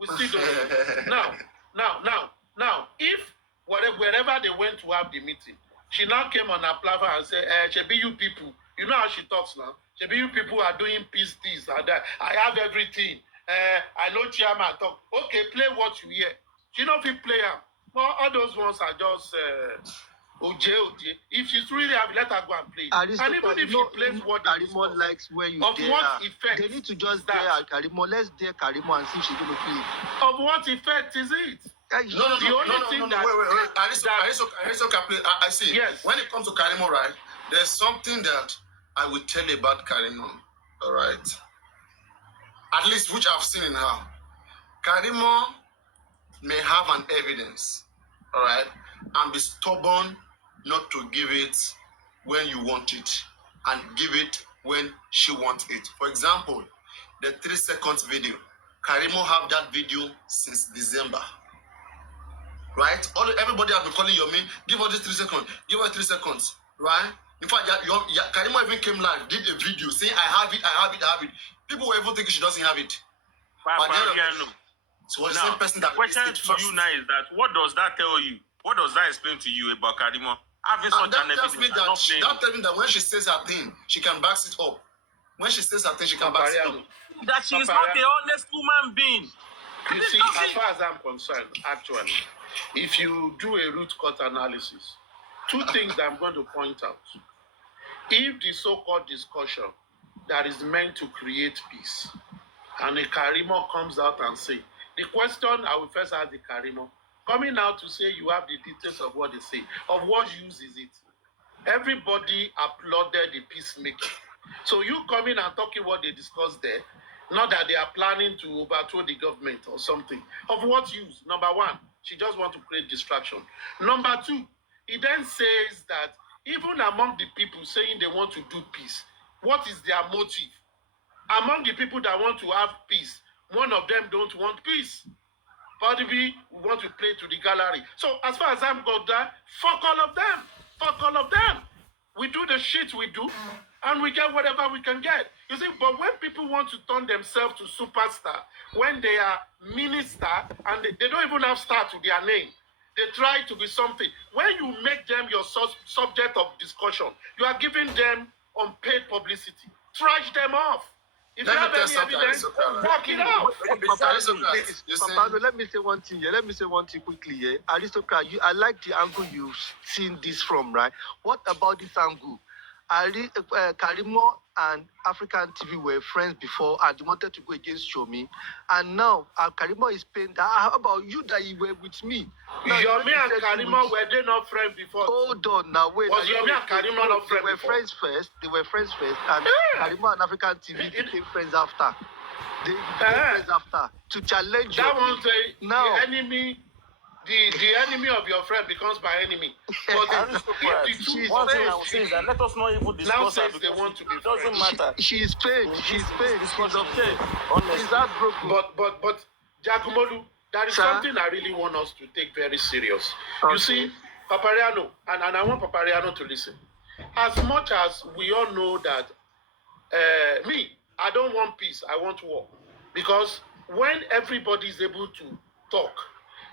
We still don't know. Now, if wherever they went to have the meeting, she now came on her platform and said, Shebi you people, you know how she talks now. Shebi you people are doing peace this and that. I have everything. I know chairman talk. Okay, play what you hear. She not fit play am. Well, all those ones are just OJ. If she's really have, let her go and play. And even if she plays what Karimo likes where you dare. What effect? They need to just dare Karimo. Let's dare Karimo and see if she's going to play. Of what effect is it? No. Wait. I see. Yes. When it comes to Karimo, right, there's something that I will tell you about Karimo. All right. At least which I've seen in her. Karimo may have an evidence, all right, and be stubborn not to give it when you want it and give it when she wants it. For example, the 3 seconds video. Karimo have that video since December. Right? Everybody has been calling Yomi, give us this 3 seconds, give us 3 seconds, right? In fact, Karimo even came live, did a video saying, I have it. People were even thinking she doesn't have it. Papariano. So the same person that the question to you now is that what does that tell you? What does that explain to you about Karimo? Having such an evidence and not playing. That tells me that when she says her thing, she can back it up. When she says her thing, she can back it up. That she is not a honest woman being. You see, as far as I'm concerned, actually, if you do a root cause analysis, 2 things that I'm going to point out. If the so-called discussion that is meant to create peace, and a Karimo comes out and say, the question I will first ask the Karimo, coming out to say you have the details of what they say, of what use is it? Everybody applauded the peacemaking. So you coming and talking what they discussed there, not that they are planning to overthrow the government or something. Of what use? Number 1, she just wants to create distraction. Number 2, he then says that even among the people saying they want to do peace, what is their motive? Among the people that want to have peace, one of them don't want peace. But we want to play to the gallery. So as far as I'm concerned, fuck all of them. Fuck all of them. We do the shit we do, and we get whatever we can get. You see, but when people want to turn themselves to superstar, when they are minister, and they don't even have star to their name, they try to be something. When you make them your subject of discussion, you are giving them unpaid publicity. Trash them off. If you have any evidence, fuck it out. Let me say one thing here. Let me say one thing quickly here. Aristocrat, I like the angle you've seen this from, right? What about this angle? Karimo and African TV were friends before and they wanted to go against Shomi. And now Karimo is paying that. How about you that you were with me? Yomi and Karimo, were they not friends before? Hold on now, wait. Was Yomi and Karimo not friends before? They were friends first. And Karimo and African TV became friends after. They became friends after. To challenge that one say now, the enemy. The enemy of your friend becomes my enemy. But one thing I will say is that let us not even discuss now her they want to be it doesn't matter. She's paid. She's paid. She's upset. She's heartbroken. But Giacomo, there is something I really want us to take very serious. Okay. You see, Papariano, and I want Papariano to listen. As much as we all know that I don't want peace, I want war. Because when everybody is able to talk,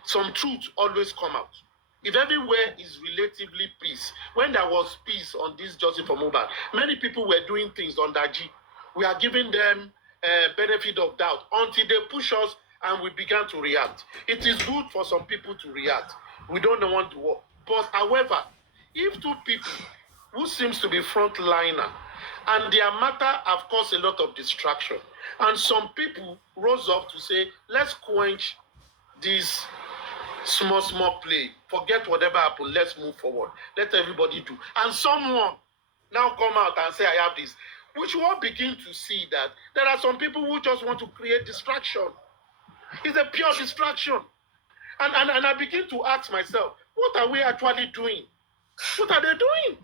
some truth always come out. If everywhere is relatively peace, when there was peace on this Justice for Mobile, many people were doing things on that G. We are giving them benefit of doubt until they push us and we began to react. It is good for some people to react. We don't want to work. But however, if 2 people who seems to be frontliner and their matter have caused a lot of distraction, and some people rose up to say, let's quench this small play. Forget whatever happened. Let's move forward. Let everybody do. And someone now come out and say, I have this. Which will begin to see that there are some people who just want to create distraction. It's a pure distraction. And I begin to ask myself, what are we actually doing? What are they doing?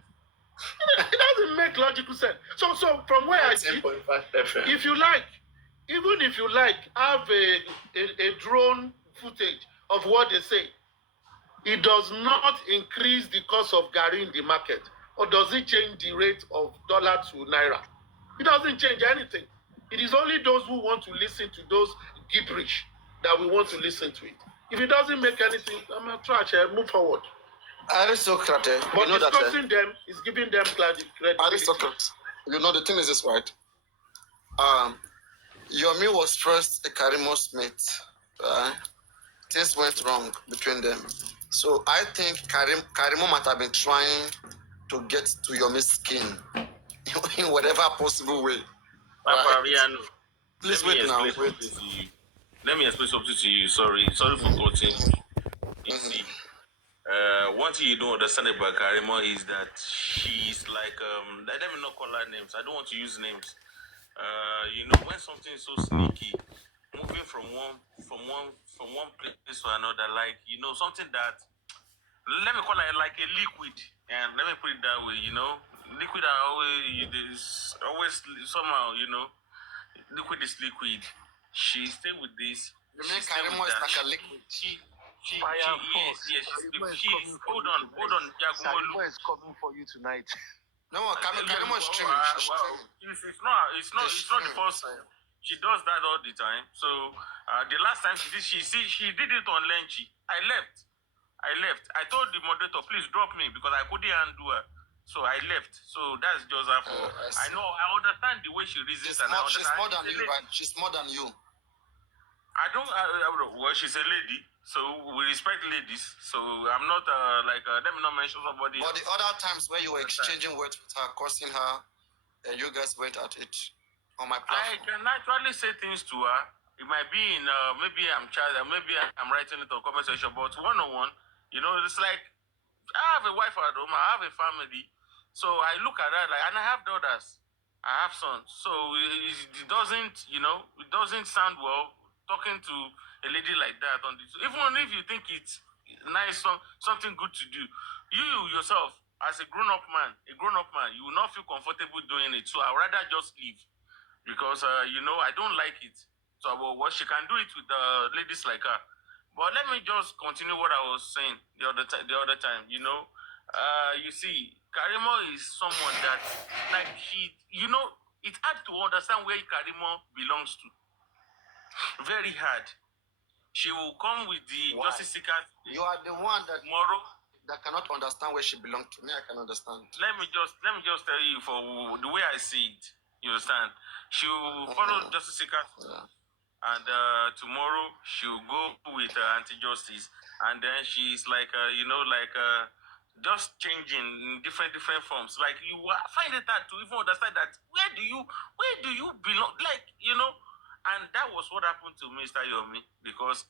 It doesn't make logical sense. So from where I see, if you like, even if you like, have a drone footage of what they say, it does not increase the cost of Gary in the market, or does it change the rate of dollar to naira? It doesn't change anything. It is only those who want to listen to those gibberish that we want to listen to it. If it doesn't make anything, I'm a trash. Move forward. Aristocrate, But you know discussing them is giving them credibility. Aristocrate, you know the thing is this, right? Yomi was first a Karimo's mate. Things went wrong between them. So I think Karimo might have been trying to get to Yomi's skin in whatever possible way. Papariano, Please wait now. Let me explain something to you. Sorry for cutting. You see, one thing you don't understand about Karimo is that she's like let me not call her names. I don't want to use names. You know, when something is so sneaky, moving from one place to another, like, you know, something that, let me call it like a liquid, and let me put it that way. You know, liquid are always somehow, you know, liquid is liquid. She stay with this. You mean Karimo is like a liquid? Yes. Hold on, Karimo is coming for you tonight. No, Karimo is streaming. It's not the first time. She does that all the time. So the last time she did it on Lenchi. I left. I told the moderator, please drop me because I couldn't undo her. So I left. So that's just her fault. I know. I understand the way she reasons, and I understand. She's more than you, right? She's more than you. I don't. Well, she's a lady, so we respect ladies. So I'm not let me not mention somebody. But the other times where you were exchanging words with her, cursing her, and you guys went at it on my platform. I can actually say things to her. It might be in maybe I'm maybe I'm writing it on comment section, but one-on-one, you know, it's like I have a wife at home, I have a family, so I look at her like, and I have daughters, I have sons, so it doesn't, you know, it doesn't sound well talking to a lady like that on this. Even if you think it's nice, something good to do, you yourself as a grown-up man, you will not feel comfortable doing it. So I'd rather just leave because you know, I don't like it. So well, she can do it with ladies like her. But let me just continue what I was saying the other time. You know, you see, Karimo is someone that, like, you know, it's hard to understand where Karimo belongs to. Very hard. She will come with the justice seekers. You are the one that tomorrow that cannot understand where she belongs to. Me, I can understand. Let me just tell you for the way I see it. You understand? She will follow justice seekers. Yeah. And tomorrow she'll go with anti-justice, and then she's like, you know, like just changing in different forms. Like, you find it hard to even understand that where do you belong? Like, you know, and that was what happened to Mr. Yomi. Because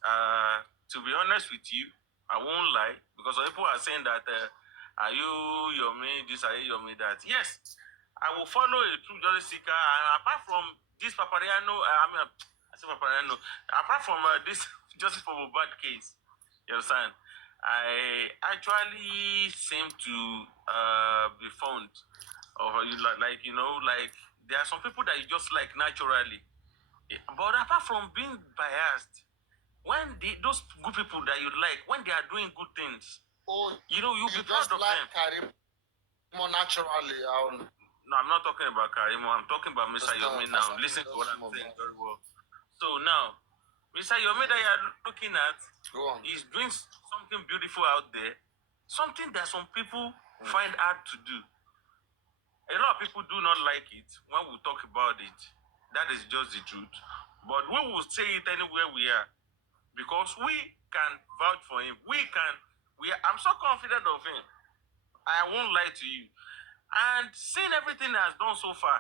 to be honest with you, I won't lie, because people are saying that are you Yomi this, are you Yomi that? Yes, I will follow a true justice seeker, and apart from this Papariano, Papariano, apart from this justice for a bad case, you understand, I actually seem to be fond of, like, you know, like, there are some people that you just like naturally, but apart from being biased, when those good people that you like, when they are doing good things, you know, you'll be proud of them. More naturally. No, I'm not talking about Karimo. I'm talking about Mr. Yomi now. Listen to what I'm saying very well. So now, Mr. Yomi that you're looking at is doing something beautiful out there, something that some people find hard to do. A lot of people do not like it when we talk about it. That is just the truth. But we will say it anywhere we are, because we can vouch for him. I'm so confident of him. I won't lie to you. And seeing everything he has done so far,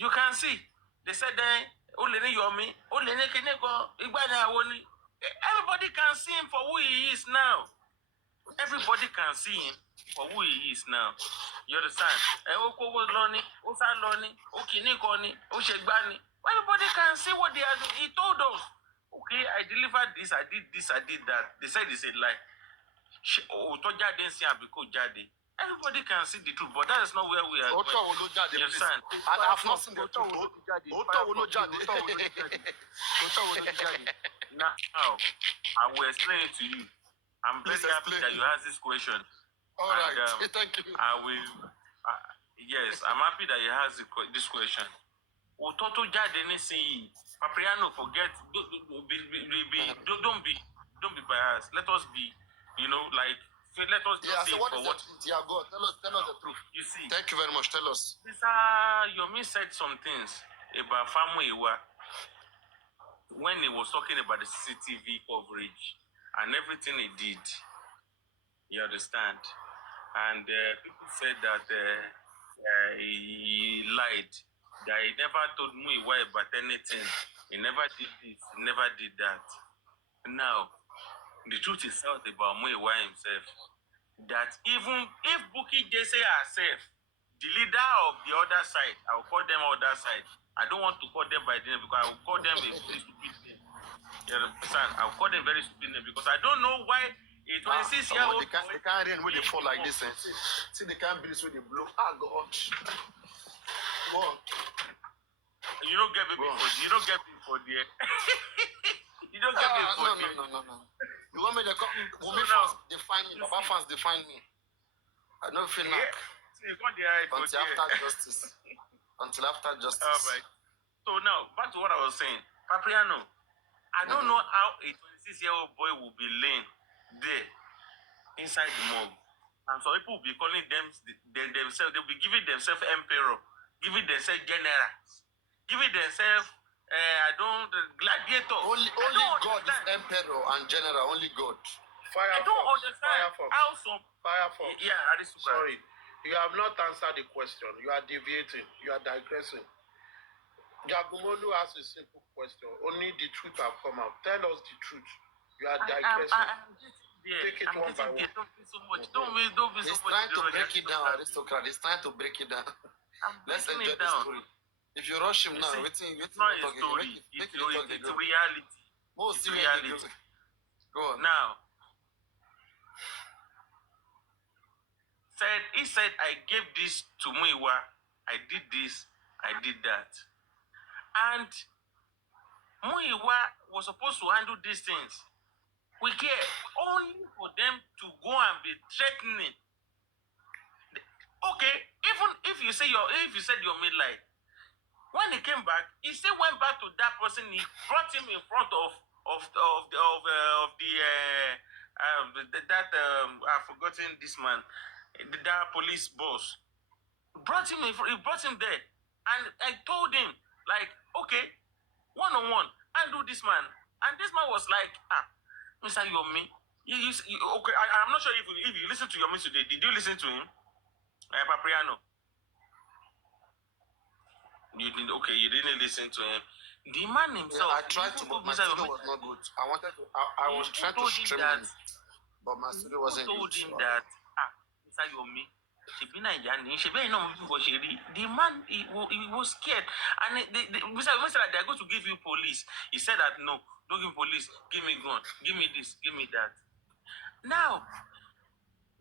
you can see. They said everybody can see him for who he is now. Everybody can see him for who he is now. You understand? Everybody can see what they are doing. He told us, okay, I delivered this, I did this, I did that. They said it's a lie. Everybody can see the truth, but that is not where we are. You understand? And I have not seen the truth. Now, I will explain it to you. I'm very happy that you asked this question. All right, thank you. Yes, I'm happy that you asked this question. Ototo jáde nísìnyí, Papariano, forget. Don't be biased. Let us be, like, let us just say so what for is what. the truth? Yeah, go on. Tell us the truth. You see, Thank you very much. Tell us. Mr. Yomi said some things about Famuyiwa when he was talking about the CCTV coverage and everything he did. You understand? And people said that he lied, that he never told Muyiwa about anything. He never did this, he never did that. Now, the truth is out about Muyiwa himself, that even if Bukky Jesse herself, the leader of the other side, I will call them other side. I don't want to call them by the name because I will call them a very stupid name. You understand? I will call them very stupid name because I don't know why a 26-year-old they can't rain when they fall like this. See, they can't breathe when they blow. Ah, God. Go on. You don't get me before. You don't get me for there. You don't get me for there. No. You want me to come? Women now, fans define me. Baba fans define me. I don't feel like So you can't deny it for until there. after justice. Until after justice. All right. So now, back to what I was saying. Papariano, I don't know how a 26-year-old boy will be laying there inside the mob. And some people will be calling themselves, they'll be giving themselves emperor, giving themselves generals, giving themselves, gladiator. Only God is emperor and general. Only God. I don't understand how some... Firefox. Yeah, aristocrate. Sorry. You have not answered the question. You are deviating. You are digressing. Jagumolu asks a simple question. Only the truth have come out. Tell us the truth. You are digressing. Take it one by one. Don't be so much. Don't be so much. He's trying to break it down, aristocrat. He's trying to break it down. Let's enjoy the story. If you rush him now, it's not a story. It's reality. Most reality. Go on. Now, he said, I gave this to Muyiwa. I did this. I did that. And Muyiwa was supposed to handle these things. We care only for them to go and be threatening. Okay, even if you said your midlife, when he came back, he still went back to that person. He brought him in front of I've forgotten this man, that police boss. He brought him there, and I told him, like, okay, one-on-one, handle this man. And this man was like, Mr. Yomi, okay, I'm not sure if you listen to Yomi today. Did you listen to him? Papariano. You didn't listen to him. The man himself. Yeah, I tried to, but my studio was not good. I was trying to stream him, but my studio wasn't good. Told him that, Mr. Yomi, the man, he was scared. And Mr. Yomi said that they're going to give you police. He said that, no, don't give me police. Give me gun. Give me this. Give me that. Now,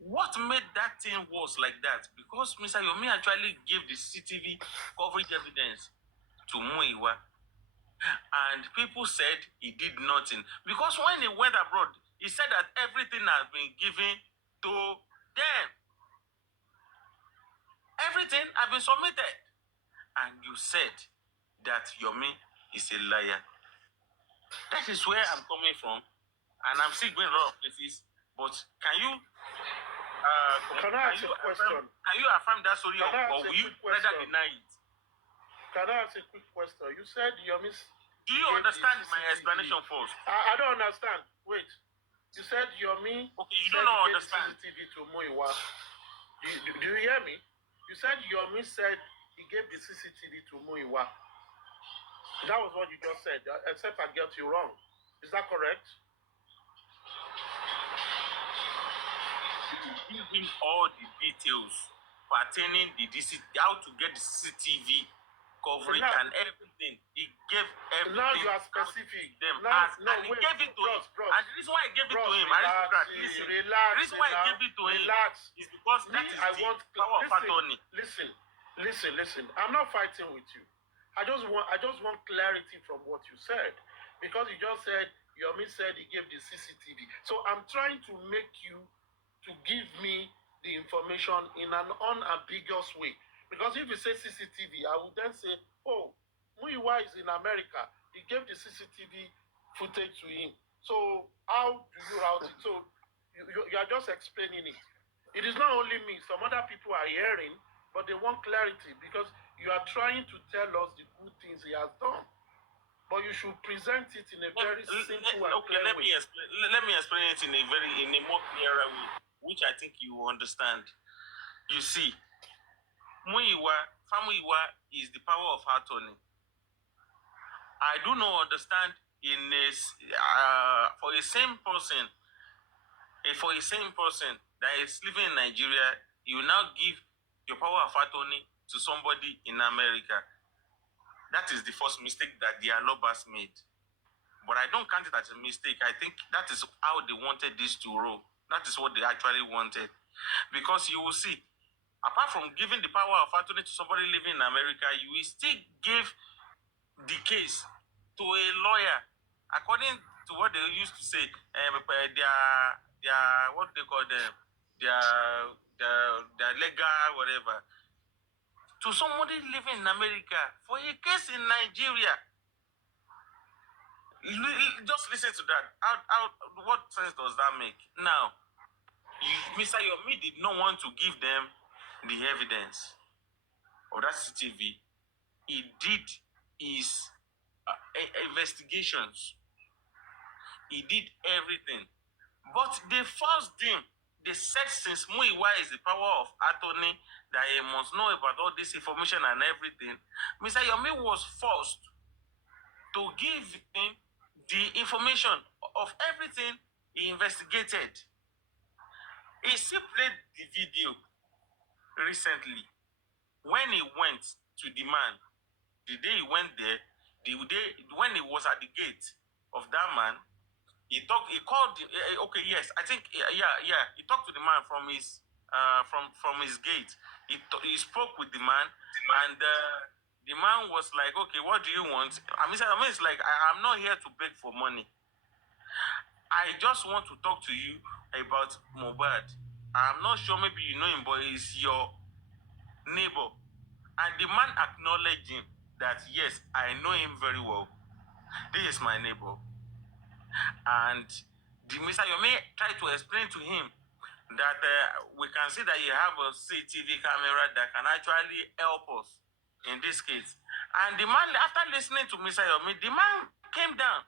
what made that thing worse like that? Because Mr. Yomi actually gave the CCTV coverage evidence to Muyiwa. And people said he did nothing. Because when he went abroad, he said that everything has been given to them. Everything has been submitted. And you said that Yomi is a liar. That is where I'm coming from. And I'm still going a lot of places. But can you... Can I ask a question? Can you affirm that story, or will you rather deny it? Can I ask a quick question? You said Yomi. Do you understand my explanation first? I don't understand. Wait. You said Yomi. Okay, you don't understand. CCTV to Muyiwa. Do you hear me? You said Yomi said he gave the CCTV to Muyiwa. That was what you just said, except I get you wrong. Is that correct? Give him all the details pertaining how to get the CCTV coverage and everything. He gave everything. Now you are specific. Them and he gave it to him. And the reason why he gave it to him, aristocrat, listen. The reason why he gave it to him is because that is the power of attorney. Listen. I'm not fighting with you. I just want clarity from what you said, because you just said Yomi said he gave the CCTV. So I'm trying to make you to give me the information in an unambiguous way. Because if you say CCTV, I would then say, oh, Muyiwa is in America. He gave the CCTV footage to him. So how do you route it? So you are just explaining it. It is not only me. Some other people are hearing, but they want clarity because you are trying to tell us the good things he has done. But you should present it in a very simple and clear let way. me explain it in a more clearer way, which I think you understand. You see, Famuyiwa is the power of attorney. I do not understand for a same person, that is living in Nigeria, you now give your power of attorney to somebody in America. That is the first mistake that the Alobas made. But I don't count it as a mistake. I think that is how they wanted this to roll. That is what they actually wanted. Because you will see, apart from giving the power of attorney to somebody living in America, you will still give the case to a lawyer. According to what they used to say, what they call them, their legal whatever, to somebody living in America for a case in Nigeria. Just listen to that. What sense does that make? Now, Mr. Yomi did not want to give them the evidence of that CCTV. He did his investigations. He did everything. But they forced him. They said since Muiwa is the power of attorney, that he must know about all this information and everything, Mr. Yomi was forced to give him the information of everything he investigated. He still played the video recently when he went to the man. The day he went there, when he was at the gate of that man, he called. Okay, yes, I think yeah. He talked to the man from his gate. He spoke with the man, and the man was like, "Okay, what do you want?" I mean, it's like, I'm not here to beg for money. I just want to talk to you about Mohbad. I'm not sure, maybe you know him, but he's your neighbor. And the man acknowledged him that, yes, I know him very well. This is my neighbor. And the Mr. Yomi tried to explain to him that we can see that you have a CCTV camera that can actually help us in this case. And the man, after listening to Mr. Yomi, the man came down.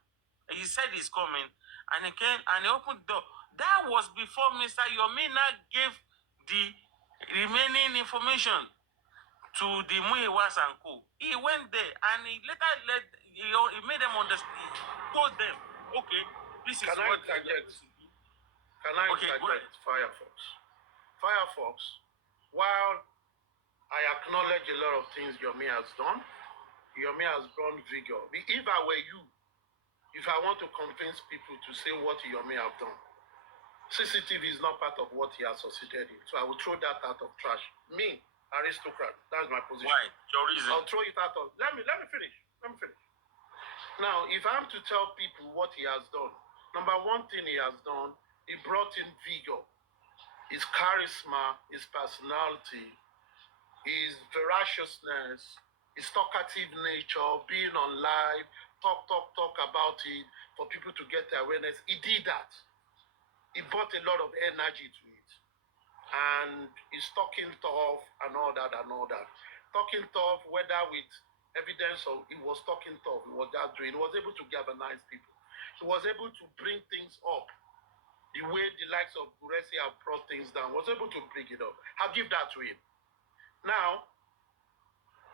He said he's coming, and he came and he opened the door. That was before Mr. Yomi now gave the remaining information to the Muiwas and Co. He went there and he later he made them understand. He told them, okay, this is Can what I interject? Can I interject, Firefox? Firefox, while I acknowledge a lot of things Yomi has done, Yomi has brought vigor. If I were you, if I want to convince people to say what Yomi have done, CCTV is not part of what he has succeeded in. So I will throw that out of trash. Me, aristocrat, that's my position. Why? Your reason? I'll throw it out of. Let me finish. Now, if I'm to tell people what he has done, number one thing he has done, he brought in vigor, his charisma, his personality, his voraciousness, his talkative nature, being on live, talk about it, for people to get the awareness. He did that. He brought a lot of energy to it. And he's talking tough and all that. Talking tough, whether with evidence or he was talking tough, he was just doing, he was able to galvanize people. He was able to bring things up. The way the likes of Buresi have brought things down, was able to bring it up. I'll give that to him. Now,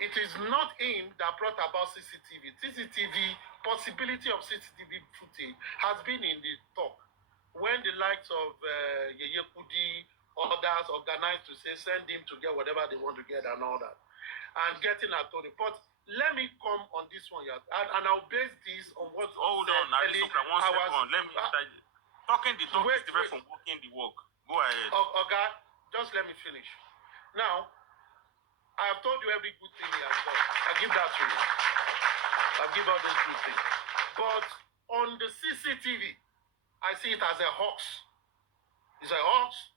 it is not him that brought about CCTV. Possibility of CCTV footage has been in the talk. When the likes of Yeye Kudi, others organized to say, send him to get whatever they want to get and all that. And getting a Tony. But let me come on this one, and I'll base this on what. Hold on, one second. Let me talking the talk is different from walking the walk. Go ahead. Okay, just let me finish. Now, I have told you every good thing he has done. I give that to you. I'll give all those good things. But on the CCTV, I see it as a hoax. It's a hoax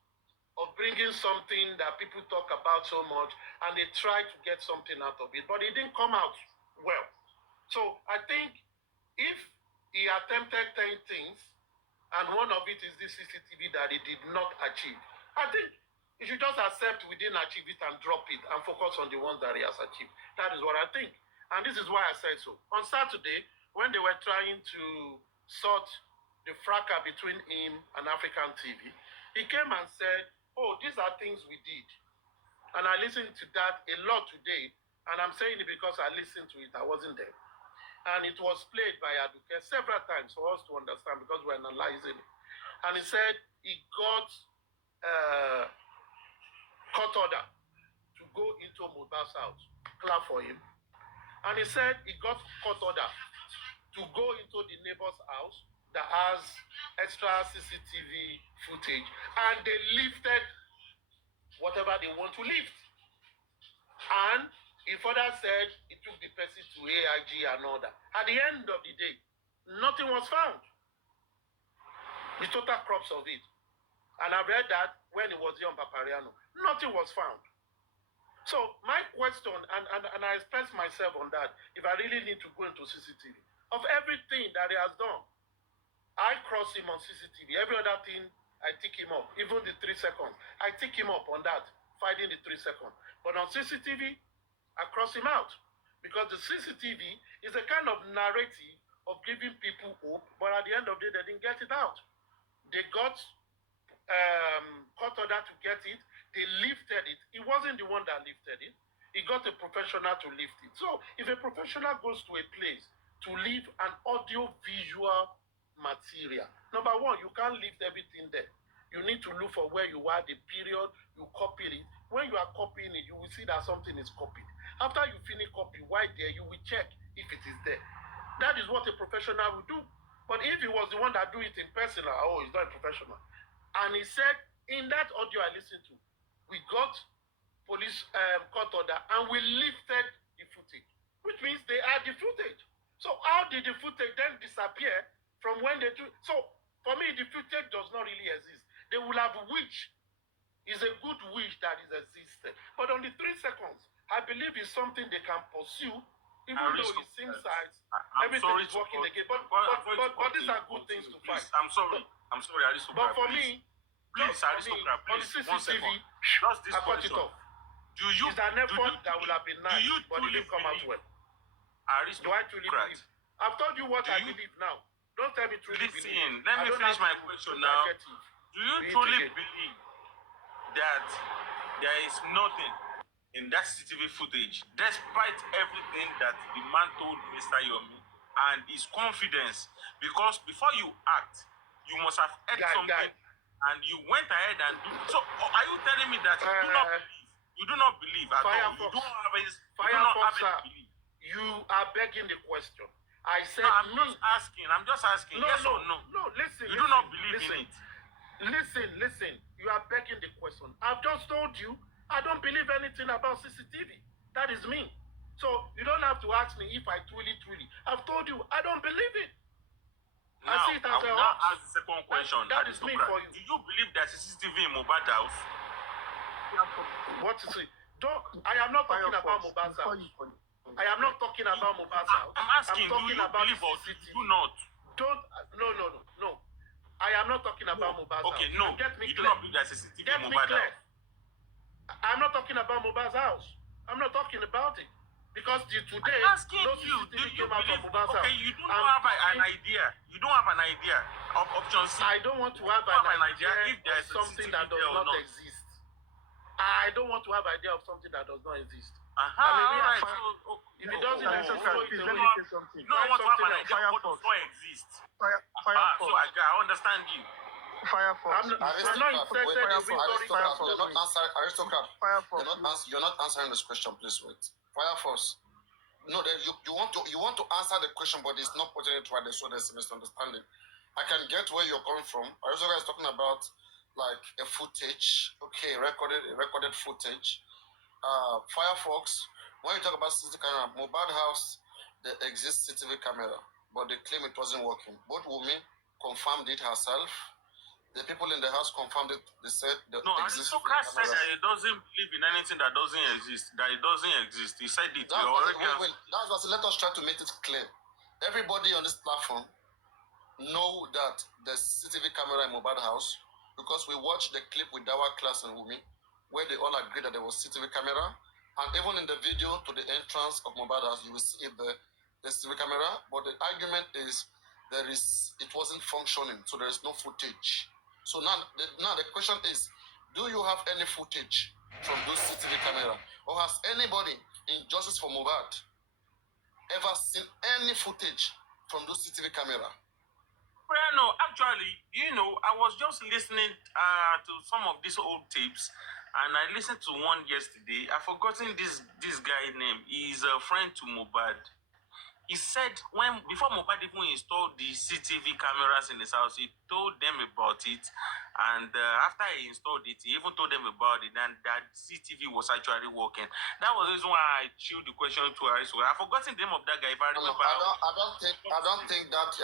of bringing something that people talk about so much, and they try to get something out of it, but it didn't come out well. So I think if he attempted 10 things, and one of it is this CCTV that he did not achieve, I think he should just accept we didn't achieve it and drop it and focus on the ones that he has achieved. That is what I think. And this is why I said so. On Saturday, when they were trying to sort the fracas between him and African TV, he came and said, oh, these are things we did. And I listened to that a lot today. And I'm saying it because I listened to it. I wasn't there. And it was played by Aduke several times for us to understand because we're analyzing it. And he said he got court order to go into Mohbad's house. Clap for him. And he said he got court order to go into the neighbor's house that has extra CCTV footage. And they lifted whatever they want to lift. And he further said he took the person to AIG and all that. At the end of the day, nothing was found. The total crops of it. And I've read that when he was young Papariano. Nothing was found. So my question, and I express myself on that, if I really need to go into CCTV, of everything that he has done, I cross him on CCTV. Every other thing, I tick him up. Even the 3 seconds, I tick him up on that, fighting the 3 seconds. But on CCTV, I cross him out. Because the CCTV is a kind of narrative of giving people hope, but at the end of the day, they didn't get it out. They got court order to get it. They lifted it. He wasn't the one that lifted it. He got a professional to lift it. So if a professional goes to a place to leave an audio-visual material, number one, you can't lift everything there. You need to look for where you are, the period, you copy it. When you are copying it, you will see that something is copied. After you finish copy, right there, you will check if it is there. That is what a professional will do. But if he was the one that do it in person, oh, he's not a professional. And he said, in that audio I listened to, we got police court order and we lifted the footage, which means they had the footage. So how did the footage then disappear from when they do? So for me, the footage does not really exist. They will have wish. It's a good wish that is existed. But on the 3 seconds, I believe it's something they can pursue, even though it seems like everything is working again. But these are good things to fight. I'm sorry, aristocrat. But for me, please, aristocrat, please, on the 1 second. CCTV, Just this I cut it question. off. It's an effort that would have been nice, but it didn't come out well. Do I truly believe? I've told you what I believe now. Don't tell me truly believe. Listen, let me finish my question now. Do you truly believe that there is nothing in that CCTV footage, despite everything that the man told Mr. Yomi and his confidence? Because before you act, you must have heard something, and you went ahead and do. So, are you telling me that you do not believe? You do not believe at all. You don't have any belief. You are begging the question. I said, no, I'm just asking. No, yes no, or no? No, listen. You do not believe in it. Listen. You are begging the question. I've just told you I don't believe anything about CCTV. That is me. So you don't have to ask me if I truly. I've told you I don't believe it. Now, I see it as a now ask the second question. That is me for you. Do you believe that CCTV in Mohbad's house? What is it? I am not talking about Mohbad's house. I am not talking about Mohbad's house. I'm asking, do you believe or do not? No. I am not talking about Mohbad's house. Okay, no. You do not believe there's a CCTV in Mohbad's house? I'm not talking about Mohbad's house. I'm not talking about it. Because today, I'm asking no you, do CCTV you came out believe? from Mohbad's house. Okay, you don't have an idea. You don't have an idea of option C. I don't want to have an idea if there's something that does not exist. I don't want to have an idea of something that does not exist. If it doesn't exist, please let me say something. You don't want to have an idea of what does not exist. So I understand you. Firefox. You're not answering this question. Please wait. Firefox. No, you want to answer the question, but it's not putting it right. So there's a misunderstanding. I can get where you're coming from. Aristoca is talking about like a footage, okay, recorded footage. Firefox. When you talk about CCTV camera, Mohbad house, there exists CCTV camera, but they claim it wasn't working. Both women confirmed it herself. The people in the house confirmed it. They said that Aristoca said that he doesn't believe in anything that doesn't exist. That it doesn't exist. He said it. That's what, let us try to make it clear. everybody on this platform know that the CCTV camera in Mobile House because we watched the clip with Dawa Class and Wumi where they all agreed that there was CCTV camera. And even in the video to the entrance of Mobile House, you will see the CCTV camera. But the argument is it wasn't functioning, so there is no footage. So now the question is, do you have any footage from those CCTV camera? Or has anybody in Justice for Mohbad ever seen any footage from those CCTV camera? No, actually, I was just listening to some of these old tapes, and I listened to one yesterday. I've forgotten this guy's name. He's a friend to Mohbad. He said before Mohbad even installed the CCTV cameras in his house, he told them about it, and after he installed it, he even told them about it, and that CCTV was actually working. That was the reason why I chewed the question to Arisu. I've forgotten the name of that guy. If I remember, I don't think that.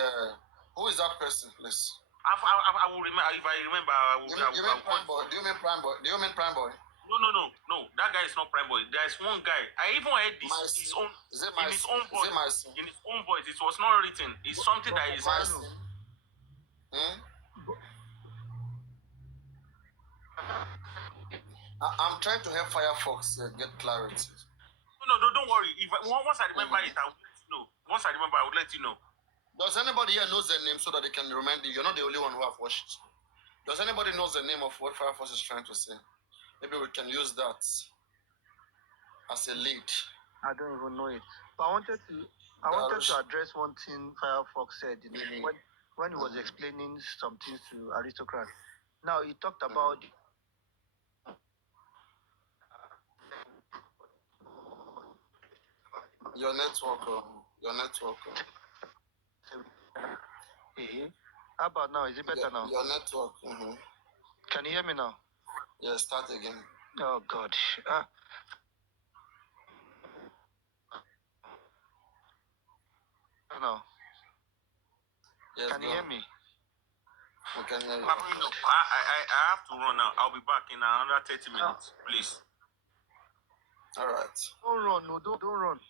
Who is that person, please? I will remember. If I remember, I will. You mean Prime Boy? Do you mean Prime Boy? No. That guy is not Prime Boy. There's one guy. I even heard his own in his own voice. In his own voice, it was not written. It's something that is. I'm trying to help Firefox get clarity. No, don't worry. Once I remember it, I will let you know. Once I remember, I will let you know. Does anybody here knows their name so that they can remind you? You're not the only one who have watched it. Does anybody knows the name of what Firefox is trying to say? Maybe we can use that as a lead. I don't even know it. But I wanted to address one thing Firefox said when he was explaining some things to Aristocrat. Now he talked about your network. How about now? Is it better now? Your network. Can you hear me now? Yeah, start again. Oh God. No. Yes, can you hear me? We can hear you. I have to run now. I'll be back in another 30 minutes, please. All right. Don't run, no, don't run.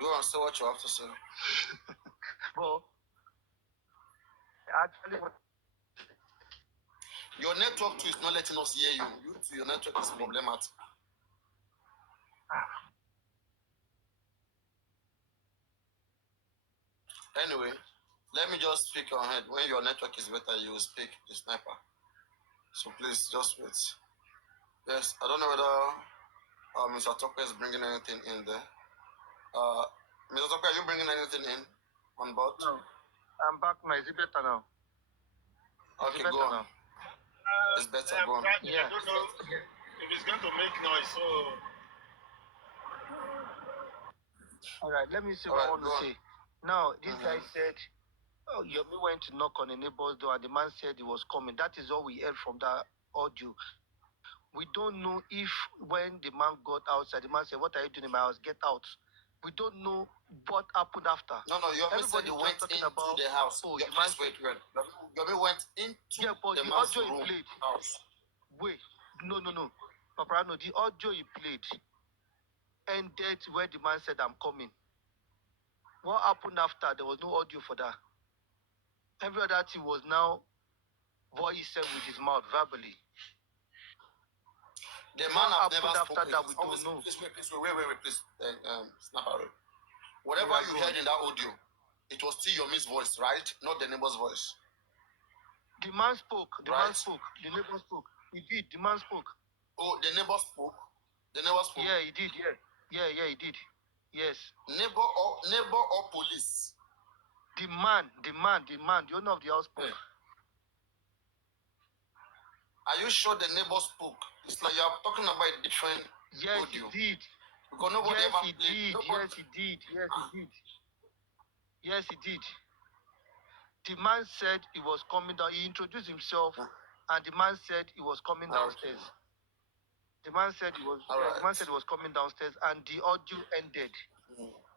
Go on, say what you have to say. Well, actually, your network too is not letting us hear you. Your network is problematic. Anyway, let me just speak ahead. When your network is better, you will speak the sniper. So please just wait. Yes, I don't know whether Mr. Toko is bringing anything in there. Mr. Toko, are you bringing anything in on board? No, I'm back now. Is it better now? Okay, go on. It's better, go on. Yeah. I don't know if it's going to make noise, so... All right, let me see what I want to say. Now, this guy said, Yomi went to knock on a neighbor's door and the man said he was coming. That is all we heard from that audio. We don't know if when the man got outside, the man said, "What are you doing in my house? Get out." We don't know what happened after. No, Yomi said he went into the house. Oh, wait. Yomi went into the man's room. Played. House. Wait, no. Papariano, the audio he played ended where the man said, "I'm coming." What happened after? There was no audio for that. Every other thing was now what he said with his mouth verbally. The man have never spoken. After that, we don't know. Please, wait, please. Snapper. Whatever you heard in that audio, it was still Yomi's voice, right? Not the neighbor's voice. The man spoke. The man spoke. The neighbor spoke. He did. The man spoke. Oh, the neighbor spoke? The neighbor spoke? Yeah, he did. Yeah, he did. Yes. Neighbor or police? The man, the owner of the house spoke. Are you sure the neighbor spoke? It's like you are talking about a different audio. Yes, he did. Because nobody ever he played. did. Nobody... Yes, he did. The man said he was coming down. He introduced himself, and the man said he was coming downstairs. The man said he was coming downstairs, and the audio ended.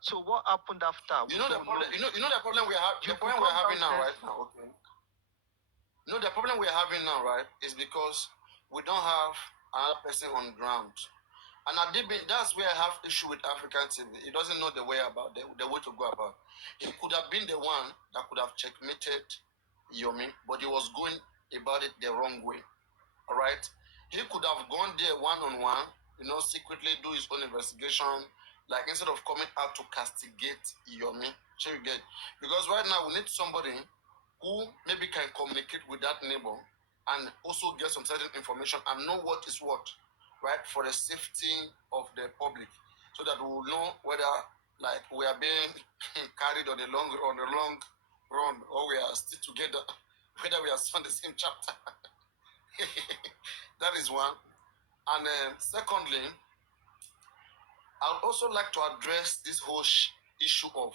So what happened after? You know the problem. You know the problem we have. The problem we're having now, right now. Okay. You know the problem we're having now, right, is because we don't have another person on ground. And that's where I have issue with African TV. He doesn't know the way about the way to go about. He could have been the one that could have checkmated Yomi, but he was going about it the wrong way. All right, he could have gone there one-on-one, secretly do his own investigation, like instead of coming out to castigate Yomi. So you get, because right now we need somebody who maybe can communicate with that neighbor and also get some certain information and know what is what, right, for the safety of the public, so that we will know whether like we are being carried on a long run or we are still together, whether we are still on the same chapter. That is one. And secondly, I would also like to address this whole issue of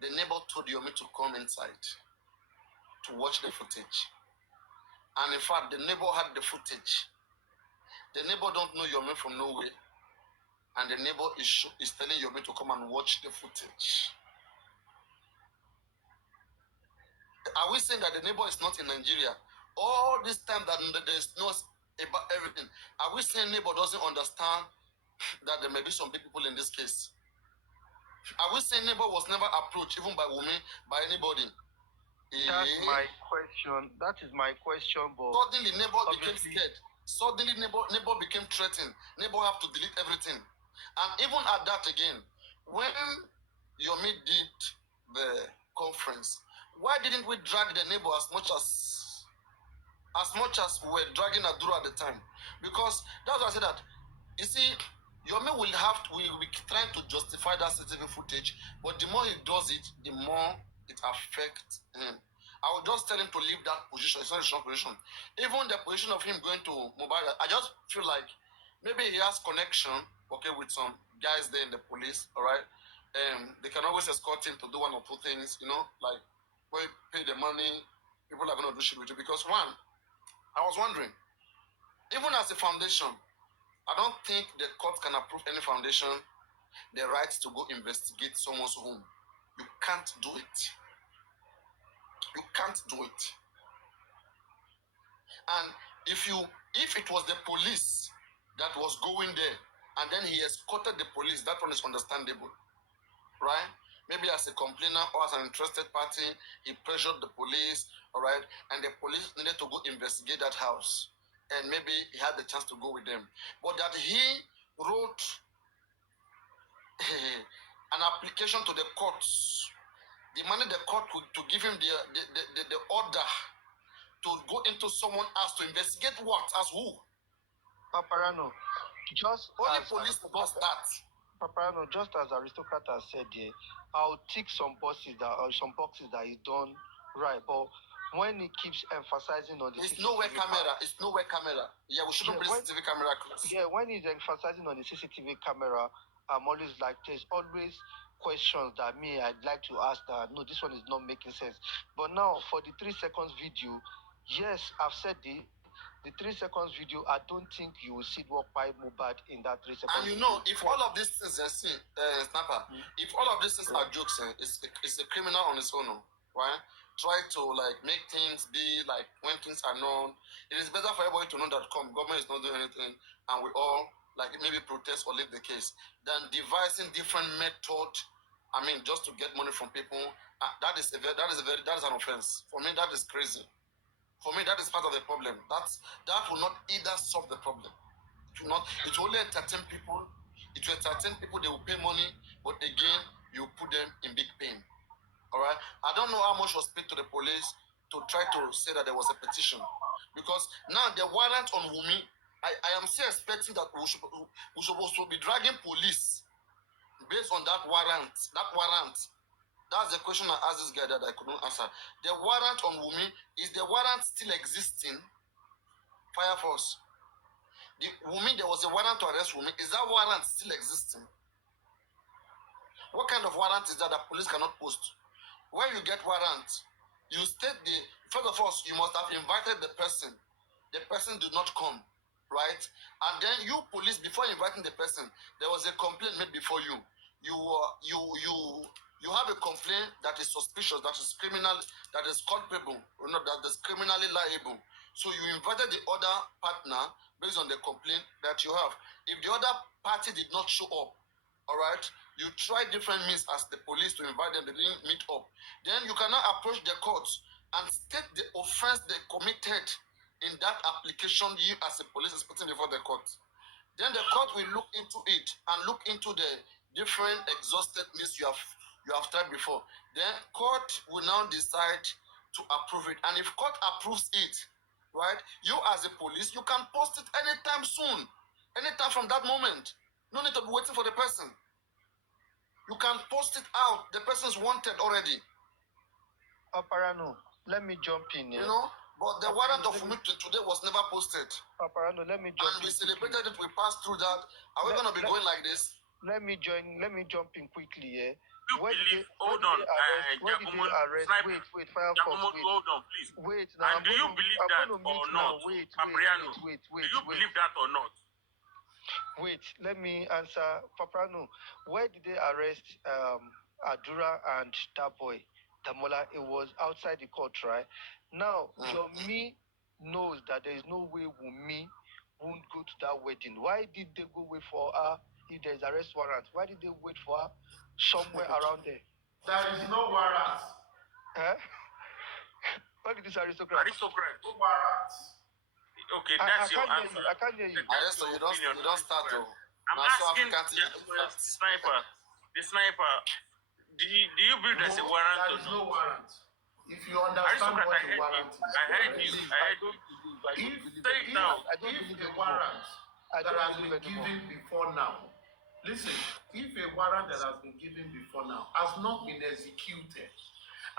the neighbor told Yomi to come inside to watch the footage. And in fact, the neighbor had the footage. The neighbor don't know Yomi from nowhere. And the neighbor is telling Yomi to come and watch the footage. Are we saying that the neighbor is not in Nigeria? All this time that there's no about everything. Are we saying neighbor doesn't understand that there may be some big people in this case? Are we saying neighbor was never approached, even by Wumi, by anybody? That's my question. That is my question, but suddenly neighbor became scared. Suddenly neighbor became threatened. Neighbor have to delete everything. And even at that again, when Yomi did the conference, why didn't we drag the neighbor as much as we were dragging Adura at the time? Because that's why I said that, you see, Yomi will be trying to justify that CCTV footage, but the more he does it, the more it affects him. I will just tell him to leave that position. It's not a strong position. Even the position of him going to mobile, I just feel like maybe he has connection, okay, with some guys there in the police, all right? They can always escort him to do one or two things, like when you pay the money, people are going to do shit with you. Because one, I was wondering, even as a foundation, I don't think the court can approve any foundation the right to go investigate someone's home. You can't do it. You can't do it. And if it was the police that was going there and then he escorted the police, that one is understandable, right? Maybe as a complainer or as an interested party, he pressured the police, all right? And the police needed to go investigate that house. And maybe he had the chance to go with them. But that he wrote an application to the courts, demanding the court to give him the order to go into someone else to investigate what? As who? Papariano, just only police does that. Papariano, just as aristocrat has said here, I'll tick some boxes that he done right, but when he keeps emphasizing on the it's nowhere camera. It's nowhere camera. Yeah, we shouldn't bring CCTV camera close. Yeah, when he's emphasizing on the CCTV camera, I'm always like, there's always questions that I'd like to ask that, no, this one is not making sense. But now, for the 3 seconds video, yes, I've said the 3 seconds video, I don't think you will see what by Mubad in that 3 seconds. And if all of these things are Snapper, if all of these things are jokes, it's a criminal on its own, right? Try to like make things be like when things are known. It is better for everybody to know that government is not doing anything and we all like maybe protest or leave the case than devising different method. I mean, just to get money from people. That is an offense. For me, that is crazy. For me, that is part of the problem. That will not either solve the problem. It will only entertain people. It will entertain people, they will pay money, but again, you put them in big pain. All right? I don't know how much was paid to the police to try to say that there was a petition. Because now the warrant on Wumi, I am still expecting that we're supposed to be dragging police based on that warrant. That's the question I asked this guy that I couldn't answer. The warrant on Wumi, is the warrant still existing? Fire Force. Wumi, there was a warrant to arrest Wumi. Is that warrant still existing? What kind of warrant is that police cannot post? When you get warrant, you state first of all, you must have invited the person. The person did not come, right? And then you police, before inviting the person, there was a complaint made before you. You have a complaint that is suspicious, that is criminal, that is culpable, that is criminally liable. So you invited the other partner based on the complaint that you have. If the other party did not show up, all right, you try different means as the police to invite them, they didn't meet up. Then you cannot approach the courts and state the offense they committed in that application you as a police is putting before the court. Then the court will look into it and look into the different exhausted means you have tried before. Then court will now decide to approve it. And if court approves it, right, you as a police, you can post it anytime soon, anytime from that moment. No need to be waiting for the person. You can post it out. The person is wanted already. Papariano, let me jump in here. You know, but the warrant of removal today was never posted. Papariano, let me jump in. And we celebrated it, we passed through that. Are we going to be going like this? Let me jump in quickly here. Hold on. Wait, Firefox, wait. Hold on, please. Wait, now. And do you believe that or not? Wait. Do you believe that or not? Wait, let me answer. Papariano, where did they arrest Adura and that boy, Damola? It was outside the court, right? Now, Yomi knows that there is no way Wunmi won't go to that wedding. Why did they go wait for her if there's arrest warrant? Why did they wait for her somewhere around there? There is no warrant. What is this aristocrat? Aristocrat. No warrant. Okay, that's your answer. I can't hear you. Aristo, you don't start to. I'm asking the sniper. Do you believe there's a warrant there or is not? no warrant. If you understand what a warrant is. I heard you. If a warrant that has been given before now, listen, if a warrant that has been given before now has not been executed,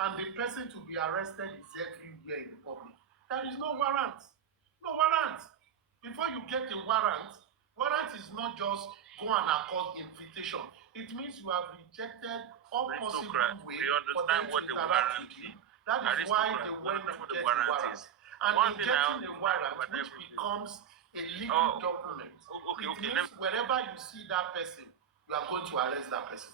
and the person to be arrested is everywhere in the public, there is no warrant. No warrant. Before you get a warrant is not just go and accord invitation. It means you have rejected all possible way for them to interact with you. That is why they went to get a warrant. And in getting a warrant, which becomes a legal document, it means wherever you see that person, you are going to arrest that person.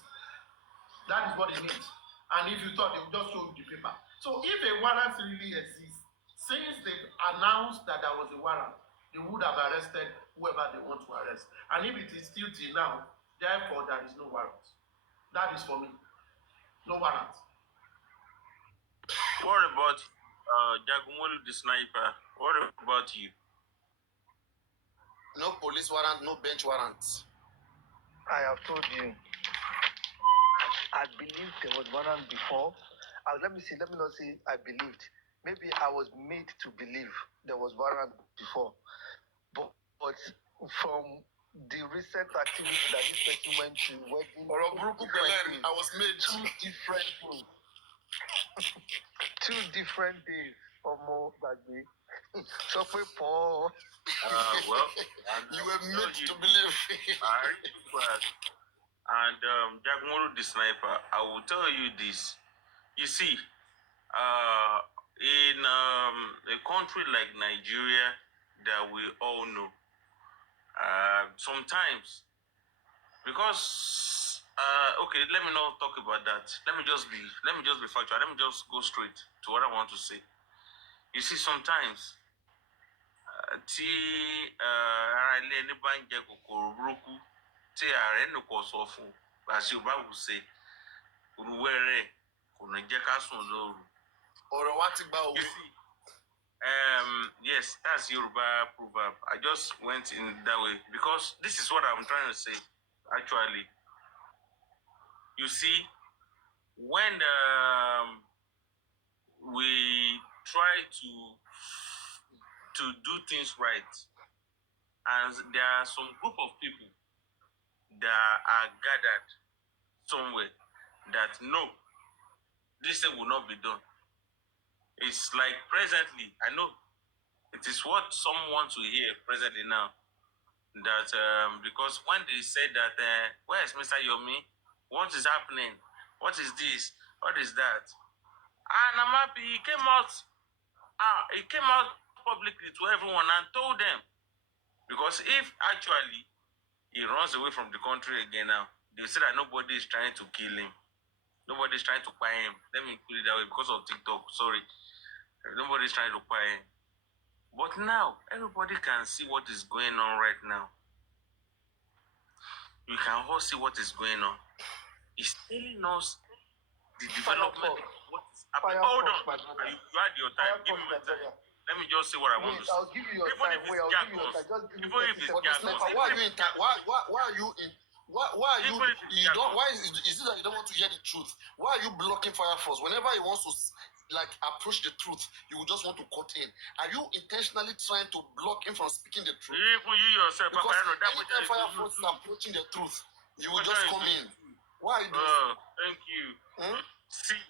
That is what it means. And if you thought they would just show you the paper. So if a warrant really exists, since they announced that there was a warrant, they would have arrested whoever they want to arrest. And if it is still till now, therefore there is no warrant. That is for me. No warrant. What about Jagumolu the sniper? What about you? No police warrant, no bench warrant. I have told you. I believed there was warrant before. Let me not say I believed. Maybe I was made to believe there was warrant before. But from the recent activity that this person went to, I was made two different things. 2 different days or more that day. So Paul. Well, you were made to believe. And Jagumolu the sniper, I will tell you this. You see, in a country like Nigeria that we all know, sometimes, because okay, let me not talk about that. Let me just be factual. Let me just go straight to what I want to say. You see, sometimes tí ara ilé ẹni bá ń jẹ kòkòrò burúkú tí ààrẹ nìkan sọ fún àṣì ò bá wù ṣe olùwẹ̀rẹ̀ kò ní jẹ́ ká sùn lóru. Ọ̀rọ̀ wa ti gba òwe. Yes, that's Yoruba proverb. I just went in that way because this is what I'm trying to say. Actually, you see, when we try to do things right, and there are some group of people that are gathered somewhere that no, this thing will not be done. It's like presently, I know it is what some want to hear presently now. That because when they said that, where is Mr. Yomi? What is happening? What is this? What is that? And I'm happy he came out publicly to everyone and told them. Because if actually he runs away from the country again now, they say that nobody is trying to kill him. Nobody is trying to buy him. Let me put it that way because of TikTok. Sorry. Nobody's trying to buy him. But now, everybody can see what is going on right now. You can all see what is going on. It's telling us the development of what is happening. Hold on. You had your time. Give me my time. Let me just say what I want to say. I'll give you your Even time. if it's jargons, even if it's jargons, why are you in? Why are you in? Why are you? You don't. Why is it that you don't want to hear the truth? Why are you blocking Fire Force? Whenever he wants to like approach the truth, you will just want to cut in. Are you intentionally trying to block him from speaking the truth? Even you yourself, Because Papariano, that anytime Fire Force is approaching the truth, you will just come in. Why are you doing this? Thank you. Hmm? See,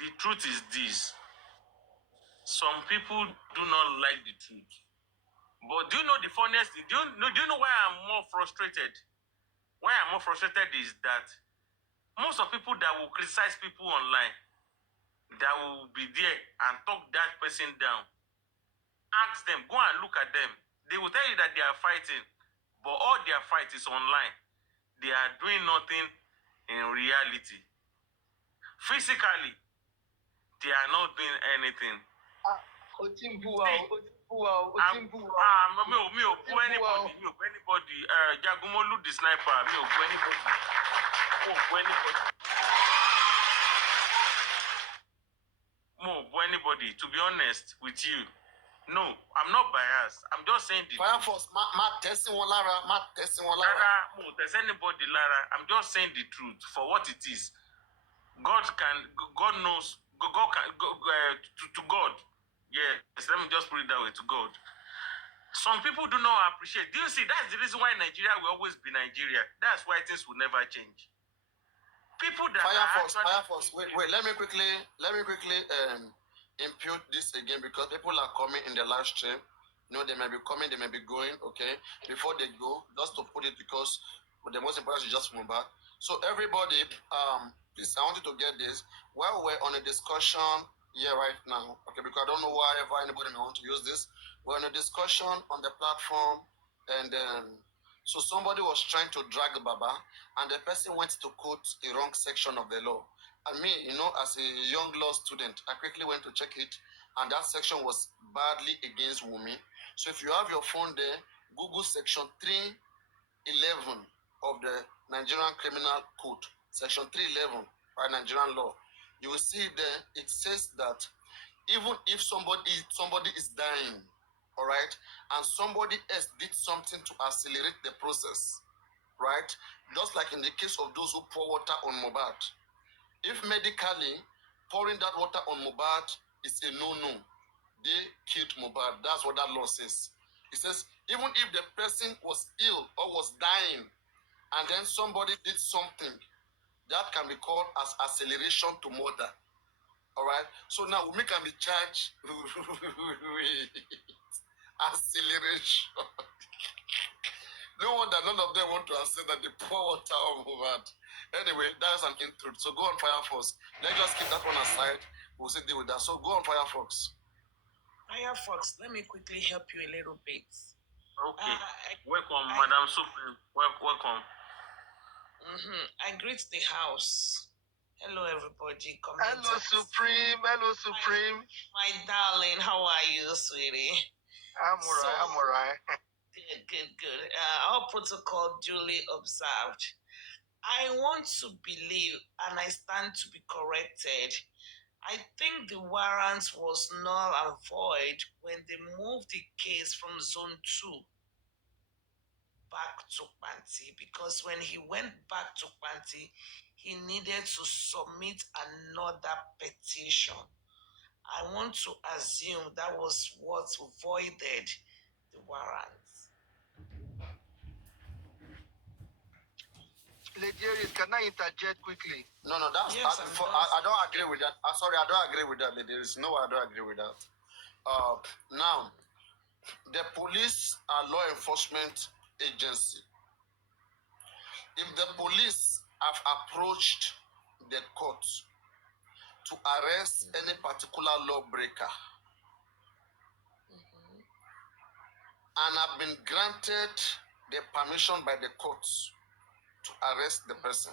the truth is this. Some people do not like the truth. But do you know the funniest thing? Do you know why I'm more frustrated? Why I'm more frustrated is that most of people that will criticize people online, that will be there and talk that person down, ask them, go and look at them. They will tell you that they are fighting, but all their fight is online. They are doing nothing in reality. Physically, they are not doing anything. Mi ò bú anybody. Jagumolu the sniper, mi ò bú anybody. Mo bú anybody, to be honest with you. No, I'm not biased. I'm just saying the Fire Force, ma testing one Lara, Mo there's anybody Lara. I'm just saying the truth for what it is. God knows. God can to God. Yes, let me just put it that way, to God. Some people do not appreciate. Do you see? That's the reason why Nigeria will always be Nigeria. That's why things will never change. People that Fire Force. Wait. Let me quickly impute this again, because people are coming in the live stream. You know, they may be coming, they may be going. Okay, before they go, just to put it, because the most important is just move back. So everybody, please, I want you to get this. While we're on a discussion here right now, okay, because I don't know why ever anybody may want to use this. We're on a discussion on the platform, and so somebody was trying to drag Baba, and the person went to quote a wrong section of the law. And me, you know, as a young law student, I quickly went to check it, and that section was badly against Wumi. So if you have your phone there, Google section 311 of the Nigerian Criminal Code, section 311 by Nigerian law. You will see there, it says that even if somebody is dying, all right, and somebody else did something to accelerate the process, right? Just like in the case of those who pour water on Mohbad. If medically pouring that water on Mohbad is a no-no, they killed Mohbad. That's what that law says. It says even if the person was ill or was dying, and then somebody did something, that can be called as acceleration to murder. All right. So now we can be charged acceleration. No wonder none of them want to accept that they pour water on Mohbad. Anyway, that's an intro. So go on Fire Force. Let's just keep that one aside. We'll see deal with that. So go on Fire Fox. Fire Fox, let me quickly help you a little bit. Okay. Welcome, Madam Supreme. Welcome. I greet the house. Hello, everybody. Hello, Supreme. Hello, Supreme. My darling, how are you, sweetie? I'm all right. Good. Our protocol duly observed. I want to believe, and I stand to be corrected. I think the warrant was null and void when they moved the case from Zone 2 back to Panti, because when he went back to Panti, he needed to submit another petition. I want to assume that was what voided the warrant. Lady Aries, can I interject quickly? No, that's yes, I don't agree with that. Sorry, I don't agree with that, Lady Aries. No, I don't agree with that. Now, the police are law enforcement agency. If the police have approached the court to arrest any particular lawbreaker and have been granted the permission by the courts to arrest the person,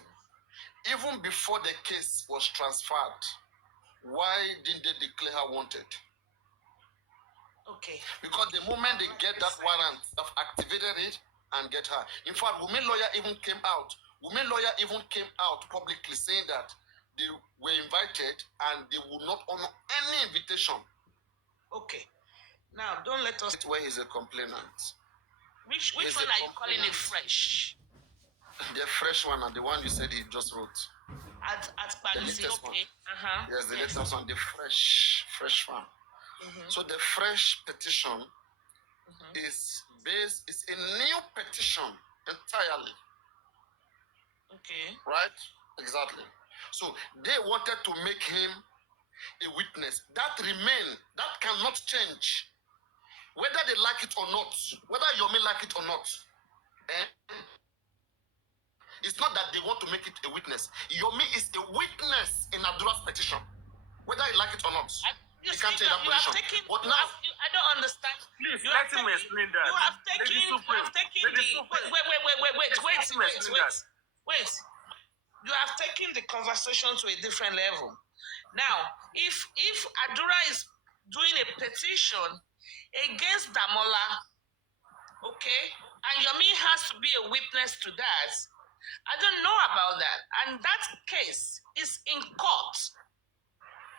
even before the case was transferred, why didn't they declare her wanted? Okay. Because the moment they get that warrant, they've activated it and get her. In fact, women lawyer even came out. Women lawyer even came out publicly saying that they were invited and they would not honor any invitation. Okay. Now, don't let us. Where he's a complainant. Which one are you calling it fresh? The fresh one, and the one you said he just wrote. At the latest okay. one. Yes, the latest one, the fresh one. So the fresh petition is a new petition entirely. Okay. Right? Exactly. So they wanted to make him a witness. That cannot change. Whether they like it or not, whether Yomi like it or not. It's not that they want to make it a witness. Yomi is a witness in Adura's petition. Whether you like it or not. You can't change that position. But now, I don't understand. Please, let him explain that. You have taken wait. You have taken the conversation to a different level. Now, if Adura is doing a petition against Damola, okay, and Yomi has to be a witness to that, I don't know about that. And that case is in court.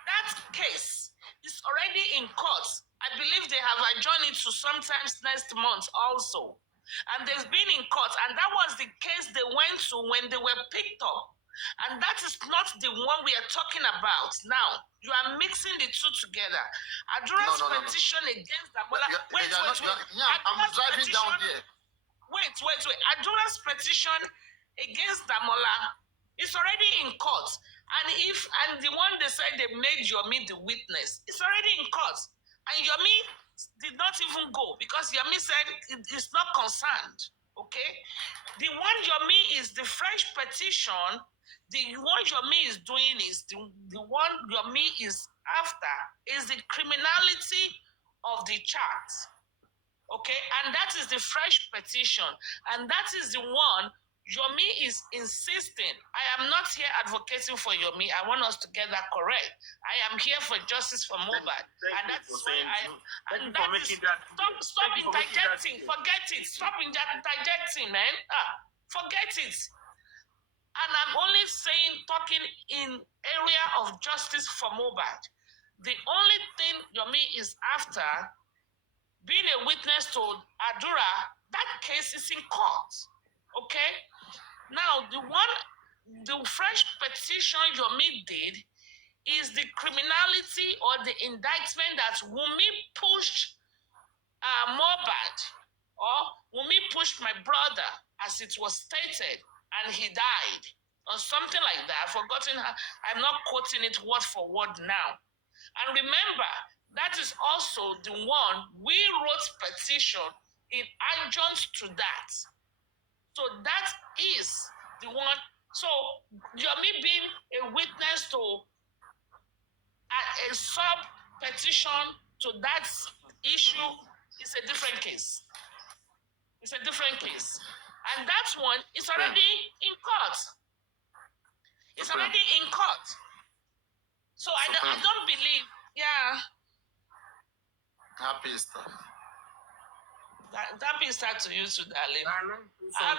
That case is already in court. I believe they have adjourned it to sometimes next month also. And they've been in court, and that was the case they went to when they were picked up. And that is not the one we are talking about now. You are mixing the two together. Adura's petition against Damola. Wait. I'm driving down there. Wait. Adura's petition against Damola is already in court. And the one they said they made Yomi the witness, it's already in court. And Yomi did not even go because Yomi said it's not concerned. Okay? The one Yomi is the fresh petition. The one Yomi is doing is the one Yomi is after is the criminality of the chart. Okay? And that is the fresh petition. And that is the one Yomi is insisting. I am not here advocating for Yomi. I want us to get that correct. I am here for justice for Mohbad. And that's why I am. And that is, stop interjecting. Forget it. Stop interjecting, man. Forget it. And I'm only talking in area of justice for Mohbad. The only thing Yomi is after, being a witness to Adura, that case is in court. Okay? Now, the fresh petition Yomi did is the criminality or the indictment that Wunmi pushed Mohbad, or Wunmi pushed my brother, as it was stated, and he died, or something like that. I've forgotten how. I'm not quoting it word for word now. And remember, that is also the one we wrote petition in adjunct to that. So that is the one. So Yomi being a witness to a sub-petition to that issue is a different case. It's a different case. And that one is already in court. It's already in court. So I don't believe, Happy Easter. Happy Easter to you too, darling. I'm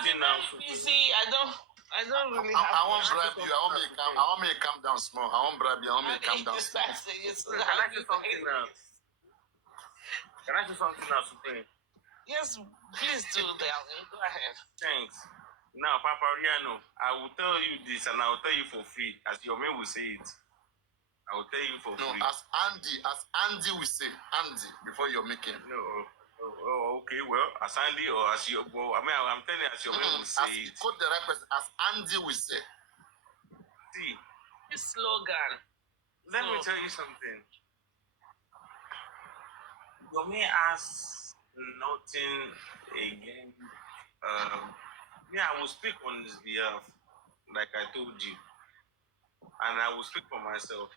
busy. I don't really have. I won't bribe you. I want me to calm down small. I won't bribe you. I want me to calm down small. Can I say something now? Can I say something now, Supreme? Yes, please do, darling. Go ahead. Thanks. Now, Papariano, I will tell you this, and I will tell you for free, as your man will say it. I will tell you for free. No, as Andy will say, Andy, before you're making. No. Oh, okay. Well, as Andy or as your, well, I mean, I'm telling you, as your man will say it. Quote the right person, as Andy will say. See, this slogan. Let me tell you something. Your man has nothing again. I will speak on his behalf, like I told you, and I will speak for myself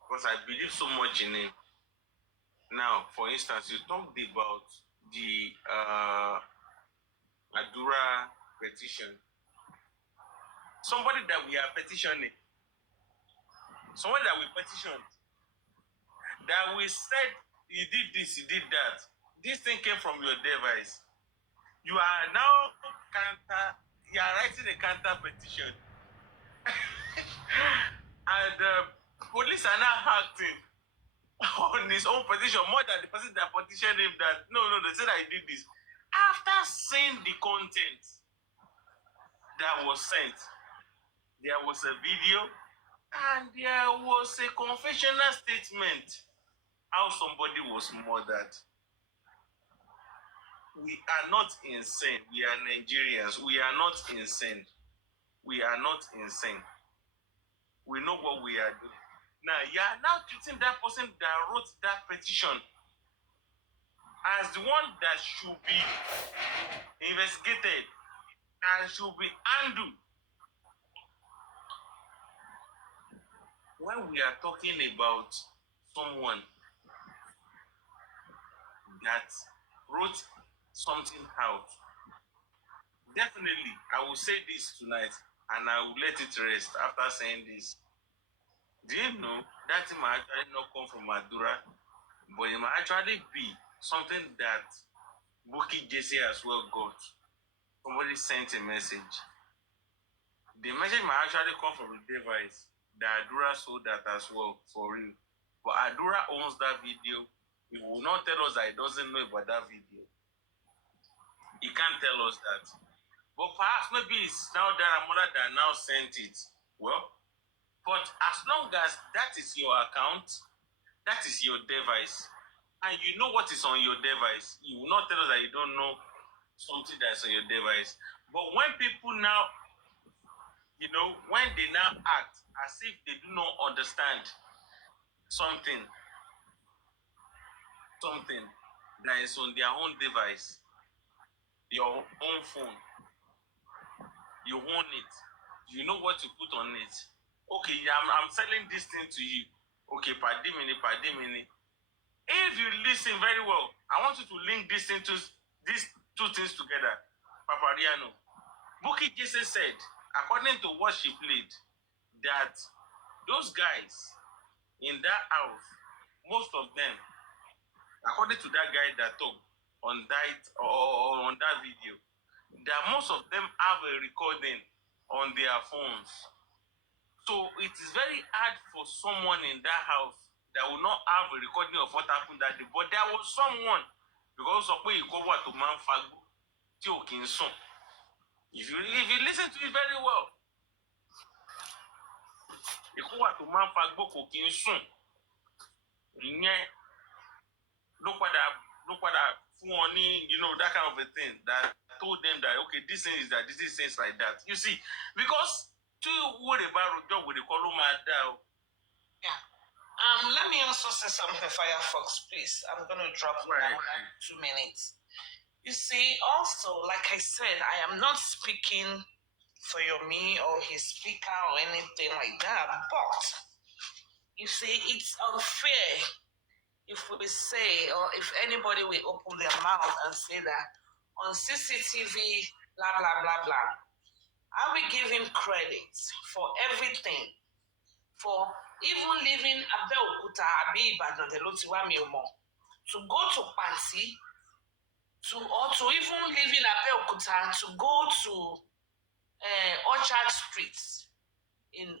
because I believe so much in him. Now, for instance, you talked about the Adura petition. Somebody that we are petitioning, somebody that we petitioned, that we said you did this, you did that. This thing came from your device. You are now you are writing a counter petition. And police are now acting on his own petition more than the person that petitioned him that no, they said I did this. After seeing the content that was sent, there was a video and there was a confessional statement how somebody was murdered. We are not insane. We are Nigerians. We are not insane. We are not insane. We know what we are doing. Now, you are now treating that person that wrote that petition as the one that should be investigated and should be handled. When we are talking about someone that wrote something out, definitely, I will say this tonight and I will let it rest after saying this. Do you know that it might actually not come from Madura, but it might actually be something that Buki Jesse as well got? Somebody sent a message. The message might actually come from the device that Adura sold that as well, for real. But Adura owns that video. He will not tell us that he doesn't know about that video. He can't tell us that. But perhaps maybe it's now that mother that now sent it. Well, but as long as that is your account, that is your device, and you know what is on your device, you will not tell us that you don't know something that's on your device. But when people now, when they now act as if they do not understand something that is on their own device, your own phone, you own it, you know what to put on it. Okay, I'm selling this thing to you. Okay, pardon me. If you listen very well, I want you to link these two things together. Papariano. Buki Jesse said, according to what she played, that those guys in that house, most of them, according to that guy that talked on that video, that most of them have a recording on their phones. So it is very hard for someone in that house that will not have a recording of what happened that day. But there was someone, because of where you go to man fago, if you listen to it very well, you go to man fago cooking soon. Look what funny, that kind of a thing that told them that okay, this thing is that, this is things like that. You see, because yeah. Let me also say something, Firefox, please. I'm going to drop down 2 minutes. You see, also, like I said, I am not speaking for me or his speaker or anything like that, but you see, it's unfair if we say, or if anybody will open their mouth and say that on CCTV, blah, blah, blah, blah. I will give him credit for everything, for even leaving Abeokuta, to go to Pansi, or to even leaving Abeokuta to go to Orchard Street in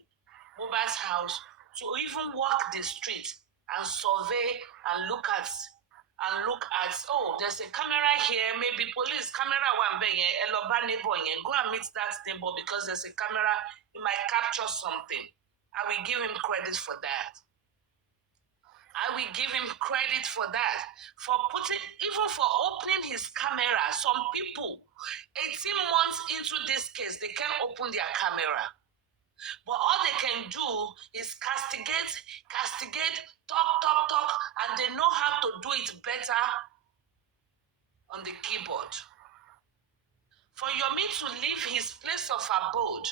Mobile's house, to even walk the street and survey and look at, oh, there's a camera here, maybe police camera one bay, Aloba neighbor, go and meet that neighbor because there's a camera, it might capture something. I will give him credit for that. I will give him credit for that. For putting, even for opening his camera. Some people, 18 months into this case, they can't open their camera. But all they can do is castigate, talk, and they know how to do it better on the keyboard. For Yomi to leave his place of abode,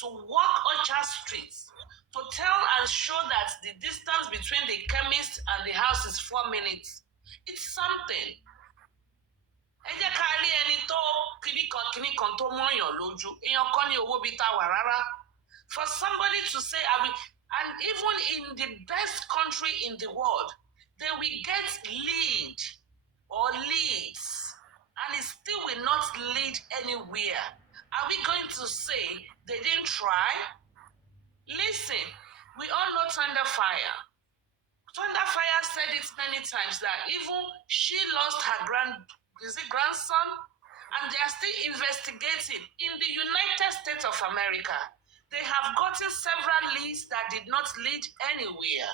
to walk Orchard Street, to tell and show that the distance between the chemist and the house is 4 minutes, it's something. For somebody to say, and even in the best country in the world, they will get lead or leads, and it still will not lead anywhere. Are we going to say they didn't try? Listen, we all know Thunderfire. Thunderfire said it many times that even she lost her grandson, and they are still investigating. In the United States of America, they have gotten several leads that did not lead anywhere.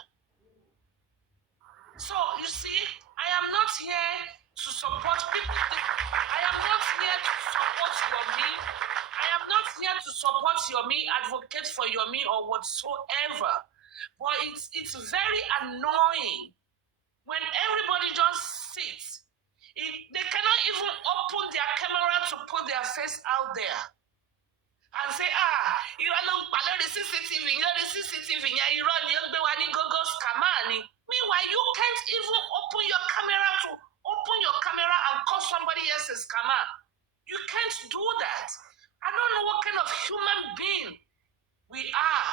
So, you see, I am not here to support people. I am not here to support Yomi. I am not here to support Yomi, advocate for Yomi or whatsoever. But it's very annoying when everybody just sits. They cannot even open their camera to put their face out there and say, you are not the CCTV, the CCTV, you run your go scamani. Meanwhile, you can't even open your camera and call somebody else a scammer. You can't do that. I don't know what kind of human being we are,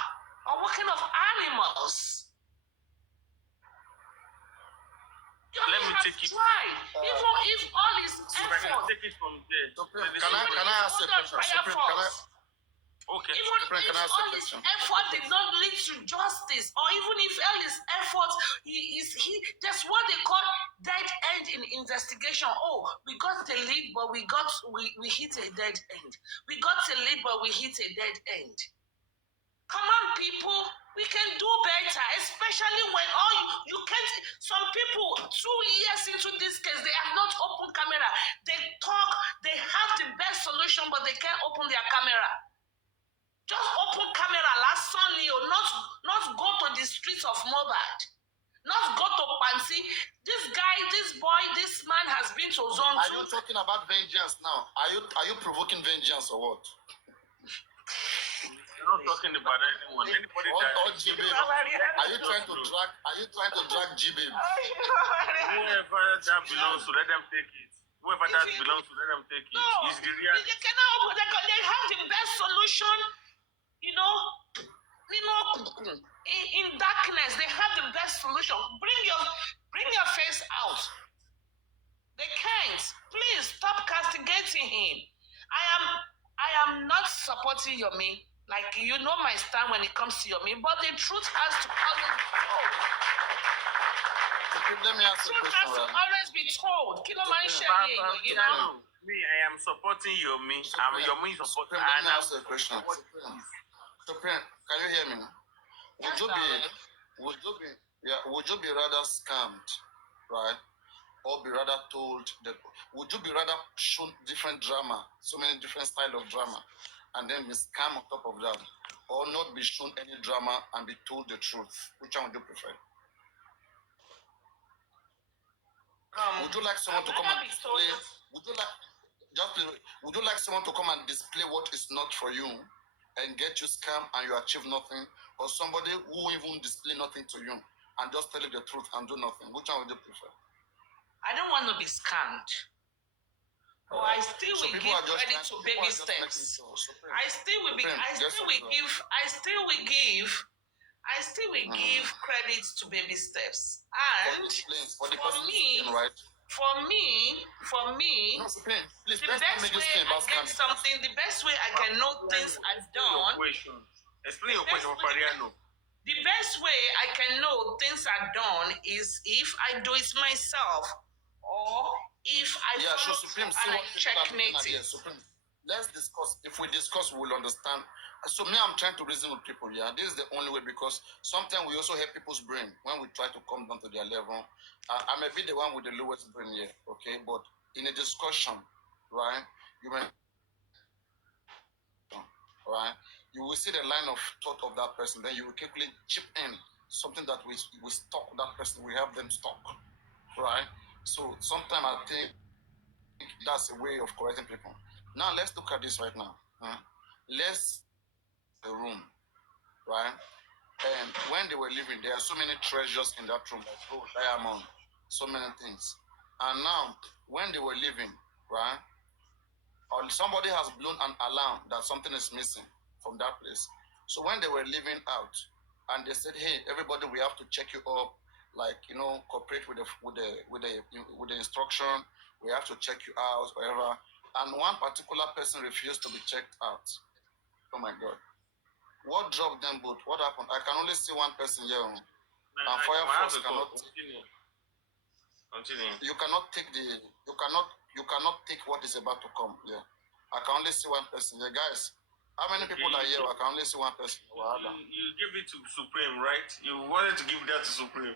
or what kind of animals. Let me take it. Tried. Even if all his effort. Take it from there. Can I ask a question? Okay. Even if all his effort did not lead to justice, or even if all his effort, that's what they call dead end in investigation. Oh, we got the lead, but we hit a dead end. We got the lead, but we hit a dead end. Come on, people. We can do better, especially when you can't. Some people, 2 years into this case, they have not opened camera. They talk, they have the best solution, but they can't open their camera. Just open camera last Sunday, or not go to the streets of Mobad, not go to Pansi. This guy, this boy, this man has been to Zone 2. Are you talking about vengeance now? Are you provoking vengeance or what? You're not talking about anyone. Anybody Are you trying to drag G-Babe? Whoever that belongs to, let them take it. Whoever that belongs to, let them take it. No, It's the reality. they have the best solution, in darkness, they have the best solution. Bring your face out. They can't. Please stop castigating him. I am not supporting Yomi. Like, you know my stand when it comes to Yomi, but the truth has to always be told. Let me ask you a Truth question. has to always be told. Me, I am supporting Yomi. Yomi is supporting. Let me ask you a question. Supreme, can you hear me? Would you be rather scammed, right? Or be rather told that? Would you be rather shown different drama, so many different style of drama, and then be scammed on top of that, or not be shown any drama and be told the truth? Which one would you prefer? Would you like someone to come and display? Would you like someone to come and display what is not for you, and get you scammed and you achieve nothing, or somebody who even display nothing to you and just tell you the truth and do nothing? Which one would you prefer? I don't want to be scammed. But I still will give credit to baby steps. I still will give credit to baby steps. And for me, No, Supreme, please, the best way I can know things are done. Explain your question, Papariano. The best way I can know things are done is if I do it myself, or if I checkmate it. Supreme, let's discuss. If we discuss, we'll understand. So I'm trying to reason with people. Yeah, this is the only way, because sometimes we also help people's brain when we try to come down to their level. I may be the one with the lowest brain here, okay? But in a discussion, right, you will see the line of thought of that person. Then you will quickly chip in something that we stop that person. We help them stop, right? So sometimes I think that's a way of correcting people. Now let's look at this right now. Let's the room, right? And when they were living, there are so many treasures in that room, like gold, diamond, so many things. And now, when they were living, right, or somebody has blown an alarm that something is missing from that place. So when they were living out, and they said, hey, everybody, we have to check you up, like cooperate with the instruction. We have to check you out, whatever. And one particular person refused to be checked out. Oh my God! What dropped them both? What happened? I can only see one person here. And Fire Force cannot. Continue. You cannot take take what is about to come. Yeah, I can only see one person. Yeah, guys. How many people are here? I can only see one person. You give it to Supreme, right? You wanted to give that to Supreme.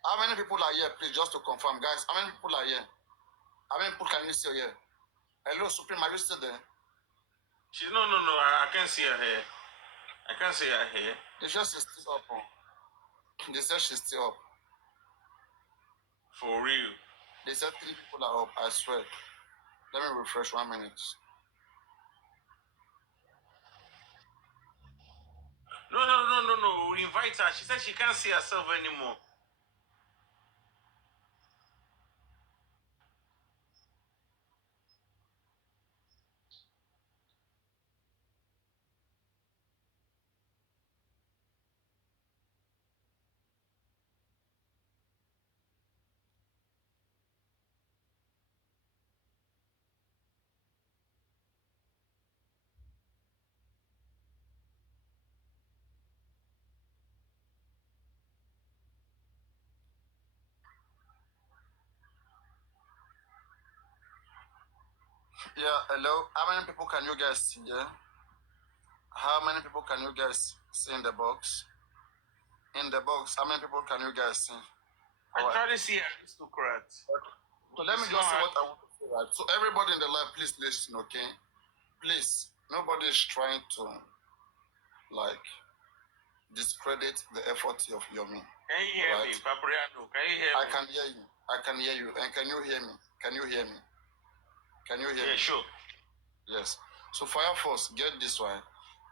How many people are here, please, just to confirm, guys? How many people are here? How many people can you see here? Hello, Supreme, are you still there? She's no. I can't see her hair. I can't see her hair. They just she's still up. They said she's still up. For real. They said 3 people are up. I swear. Let me refresh 1 minute. No. We invite her. She said she can't see herself anymore. Yeah, hello. How many people can you guys see? Yeah. How many people can you guys see in the box? In the box, how many people can you guys see? I try to see aristocrat. So let me just say what I want to say, right? So everybody in the live, please listen, okay? Please, nobody is trying to like discredit the effort of Yomi. Can you hear me, Papariano? Can you hear me? I can hear you. I can hear you. And can you hear me? Can you hear me? Can you hear me? Yeah, sure. Yes. So Fire Force, get this right.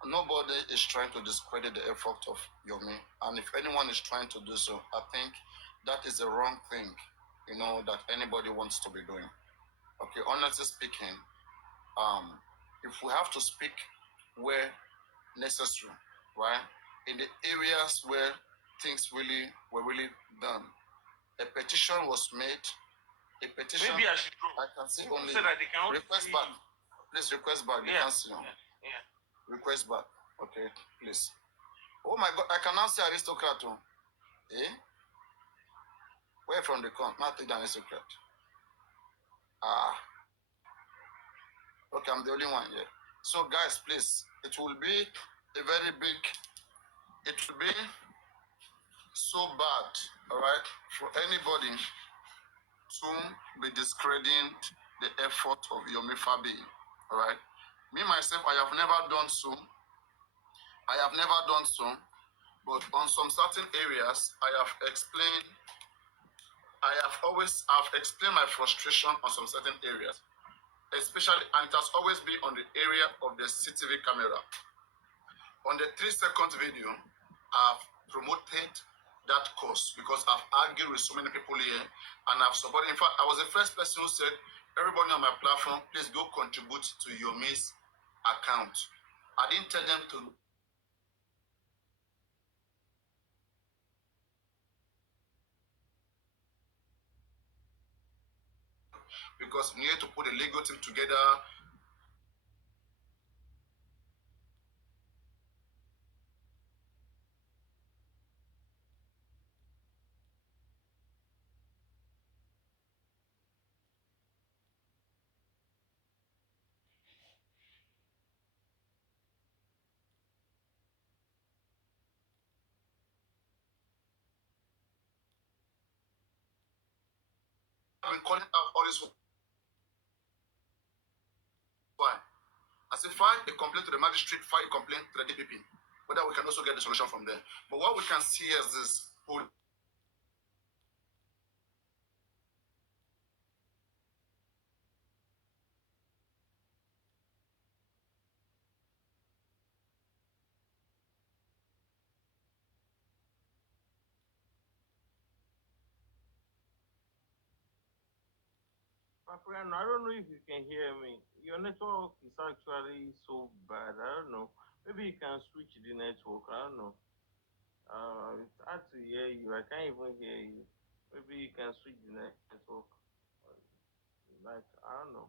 Nobody is trying to discredit the effort of Yomi. And if anyone is trying to do so, I think that is the wrong thing, that anybody wants to be doing. Okay, honestly speaking, if we have to speak where necessary, right? In the areas where things were really done, a petition was made. A petition. Maybe I should go. I can see only. So that they can request back. Please request back. They can see you. Yeah. Request back. Okay, please. Oh my God, I can now see aristocrat. Eh? Where from the con? Not take the aristocrat. Okay, I'm the only one here. So guys, please, it will be a very big. It will be so bad, all right, for anybody to be discrediting the effort of Yomi Fabi, all right. Me myself, I have never done so. But on some certain areas, I've explained my frustration on some certain areas, especially, and it has always been on the area of the CCTV camera. On the 3-second video, I've promoted that cause because I've argued with so many people here and I've supported. In fact, I was the first person who said, everybody on my platform, please go contribute to Yomi's account. I didn't tell them to. Because we need to put a legal team together. I've been calling out all this. Why? As a file a complaint to the magistrate, file a complaint to the DPP. Whether we can also get the solution from there. But what we can see is this. Papariano, I don't know if you can hear me. Your network is actually so bad. I don't know. Maybe you can switch the network. I don't know. It's hard to hear you. I can't even hear you. Maybe you can switch the network. Like, I don't know.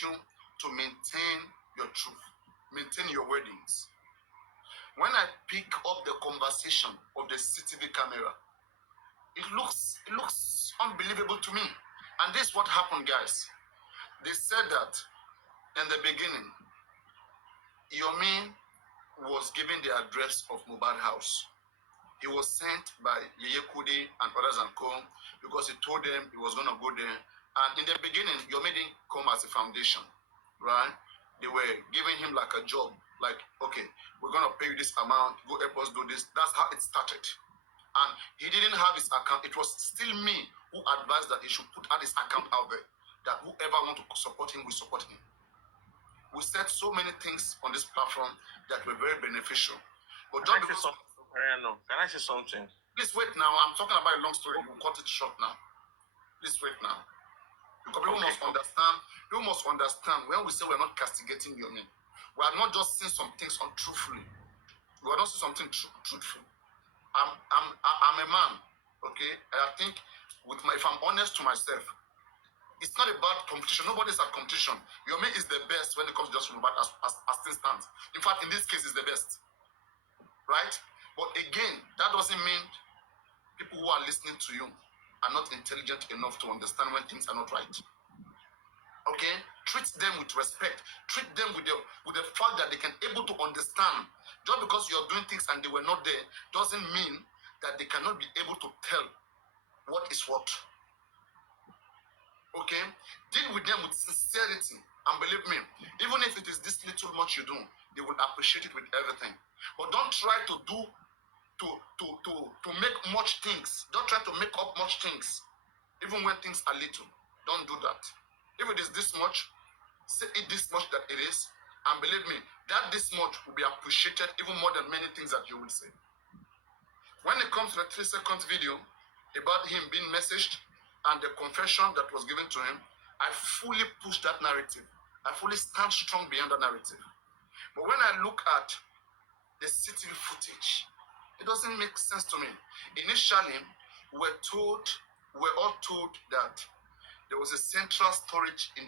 You to maintain your truth, maintain your weddings. When I pick up the conversation of the CCTV camera, it looks unbelievable to me. And this is what happened, guys. They said that in the beginning, Yomi was given the address of Mubad House. He was sent by Yeye Kudi and others and co because he told them he was going to go there. And in the beginning, Yomi didn't come as a foundation, right? They were giving him like a job, like, okay, we're going to pay you this amount, go help us do this. That's how it started. And he didn't have his account. It was still me who advised that he should put out his account out there, that whoever want to support him will support him. We said so many things on this platform that were very beneficial. But Can just I say because, something? Papariano? Can I say something? please wait now. I'm talking about a long story. You cut it short now. Please wait now. Because people must understand. People must understand when we say we're not castigating Yomi, we are not just saying some things untruthfully. We are not saying something truthful. I'm a man, okay? And I think if I'm honest to myself, it's not about competition. Nobody's at competition. Yomi is the best when it comes to just about as things stand. In fact, in this case, is the best, right? But again, that doesn't mean people who are listening to you are not intelligent enough to understand when things are not right. Okay, treat them with respect. Treat them with the fact that they can able to understand. Just because you're doing things and they were not there doesn't mean that they cannot be able to tell what is what. Okay, deal with them with sincerity, and believe me, even if it is this little much you do, they will appreciate it with everything. But don't try to do to make much things. Don't try to make up much things, even when things are little. Don't do that. If it is this much, say it this much that it is, and believe me, that this much will be appreciated even more than many things that you will say. When it comes to the 3-second video about him being messaged and the confession that was given to him, I fully push that narrative. I fully stand strong behind that narrative. But when I look at the CCTV footage, it doesn't make sense to me. Initially, we're all told that there was a central storage in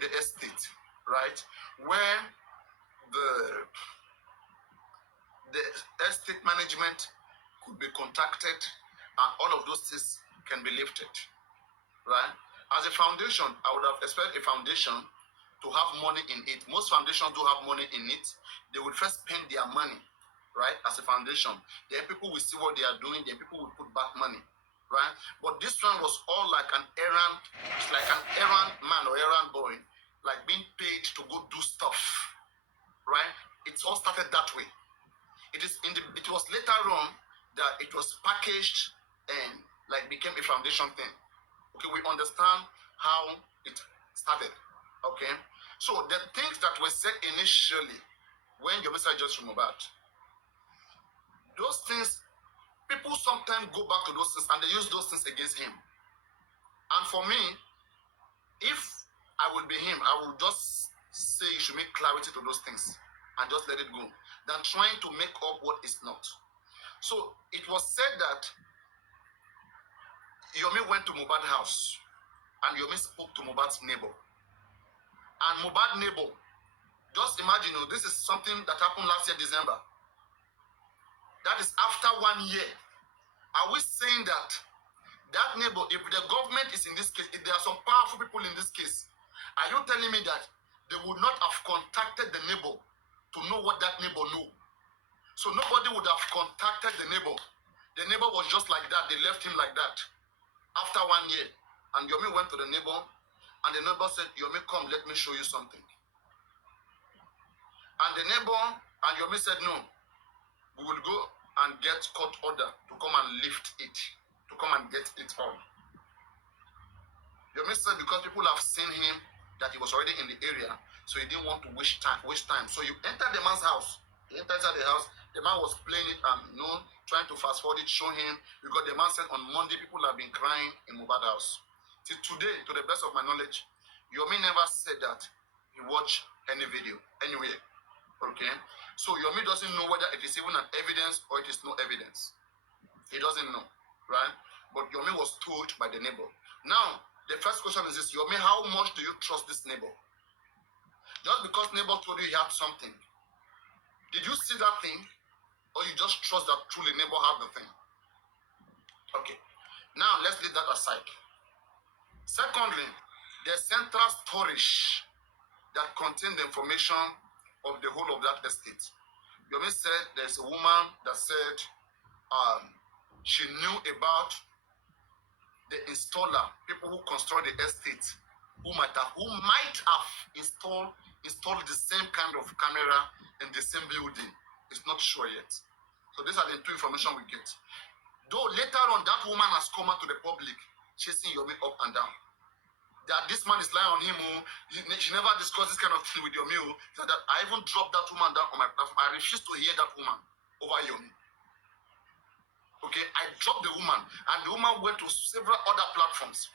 the estate, right, where the estate management could be contacted and all of those things can be lifted, right? As a foundation, I would have expected a foundation to have money in it. Most foundations do have money in it. They would first spend their money, right, as a foundation. Then people will see what they are doing. Then people will put back money, right? But this one was all like an errand man or errand boy, like being paid to go do stuff, right? It's all started that way. It was later on that it was packaged and like became a foundation thing. Okay, we understand how it started. Okay, so the things that were said initially when your message just from about those things, people sometimes go back to those things and they use those things against him. And for me, if I would be him, I would just say you should make clarity to those things and just let it go than trying to make up what is not. So it was said that Yomi went to Mubad's house and Yomi spoke to Mubad's neighbor. And Mubad's neighbor, just imagine, this is something that happened last year, December. That is after 1 year. Are we saying that neighbor, if the government is in this case, if there are some powerful people in this case, are you telling me that they would not have contacted the neighbor to know what that neighbor knew? So nobody would have contacted the neighbor. The neighbor was just like that. They left him like that. After 1 year, and Yomi went to the neighbor, and the neighbor said, Yomi, come, let me show you something. And the neighbor and Yomi said, no, we will go and get court order to come and lift it, to come and get it on. Yomi said because people have seen him, that he was already in the area, so he didn't want to waste time. So you entered the man's house. He entered inside the house. The man was playing it and trying to fast forward it, show him, because the man said on Monday people have been crying in Mubad's house. Till today, to the best of my knowledge, Yomi never said that he watched any video anywhere. Okay? So Yomi doesn't know whether it is even an evidence or it is no evidence. He doesn't know, right? But Yomi was told by the neighbor. Now, the first question is this, Yomi, how much do you trust this neighbor? Just because neighbor told you he had something, did you see that thing? Or you just trust that truly neighbor had the thing? Okay. Now, let's leave that aside. Secondly, the central storage that contained the information of the whole of that estate. Yomi said there's a woman that said she knew about the installer, people who construct the estate, who might have installed the same kind of camera in the same building. It's not sure yet. So these are the two information we get. Though later on, that woman has come out to the public, chasing Yomi up and down. That this man is lying on him. She never discussed this kind of thing with Yomi. So that I even dropped that woman down on my platform. I refused to hear that woman over Yomi. Okay, I dropped the woman, and the woman went to several other platforms.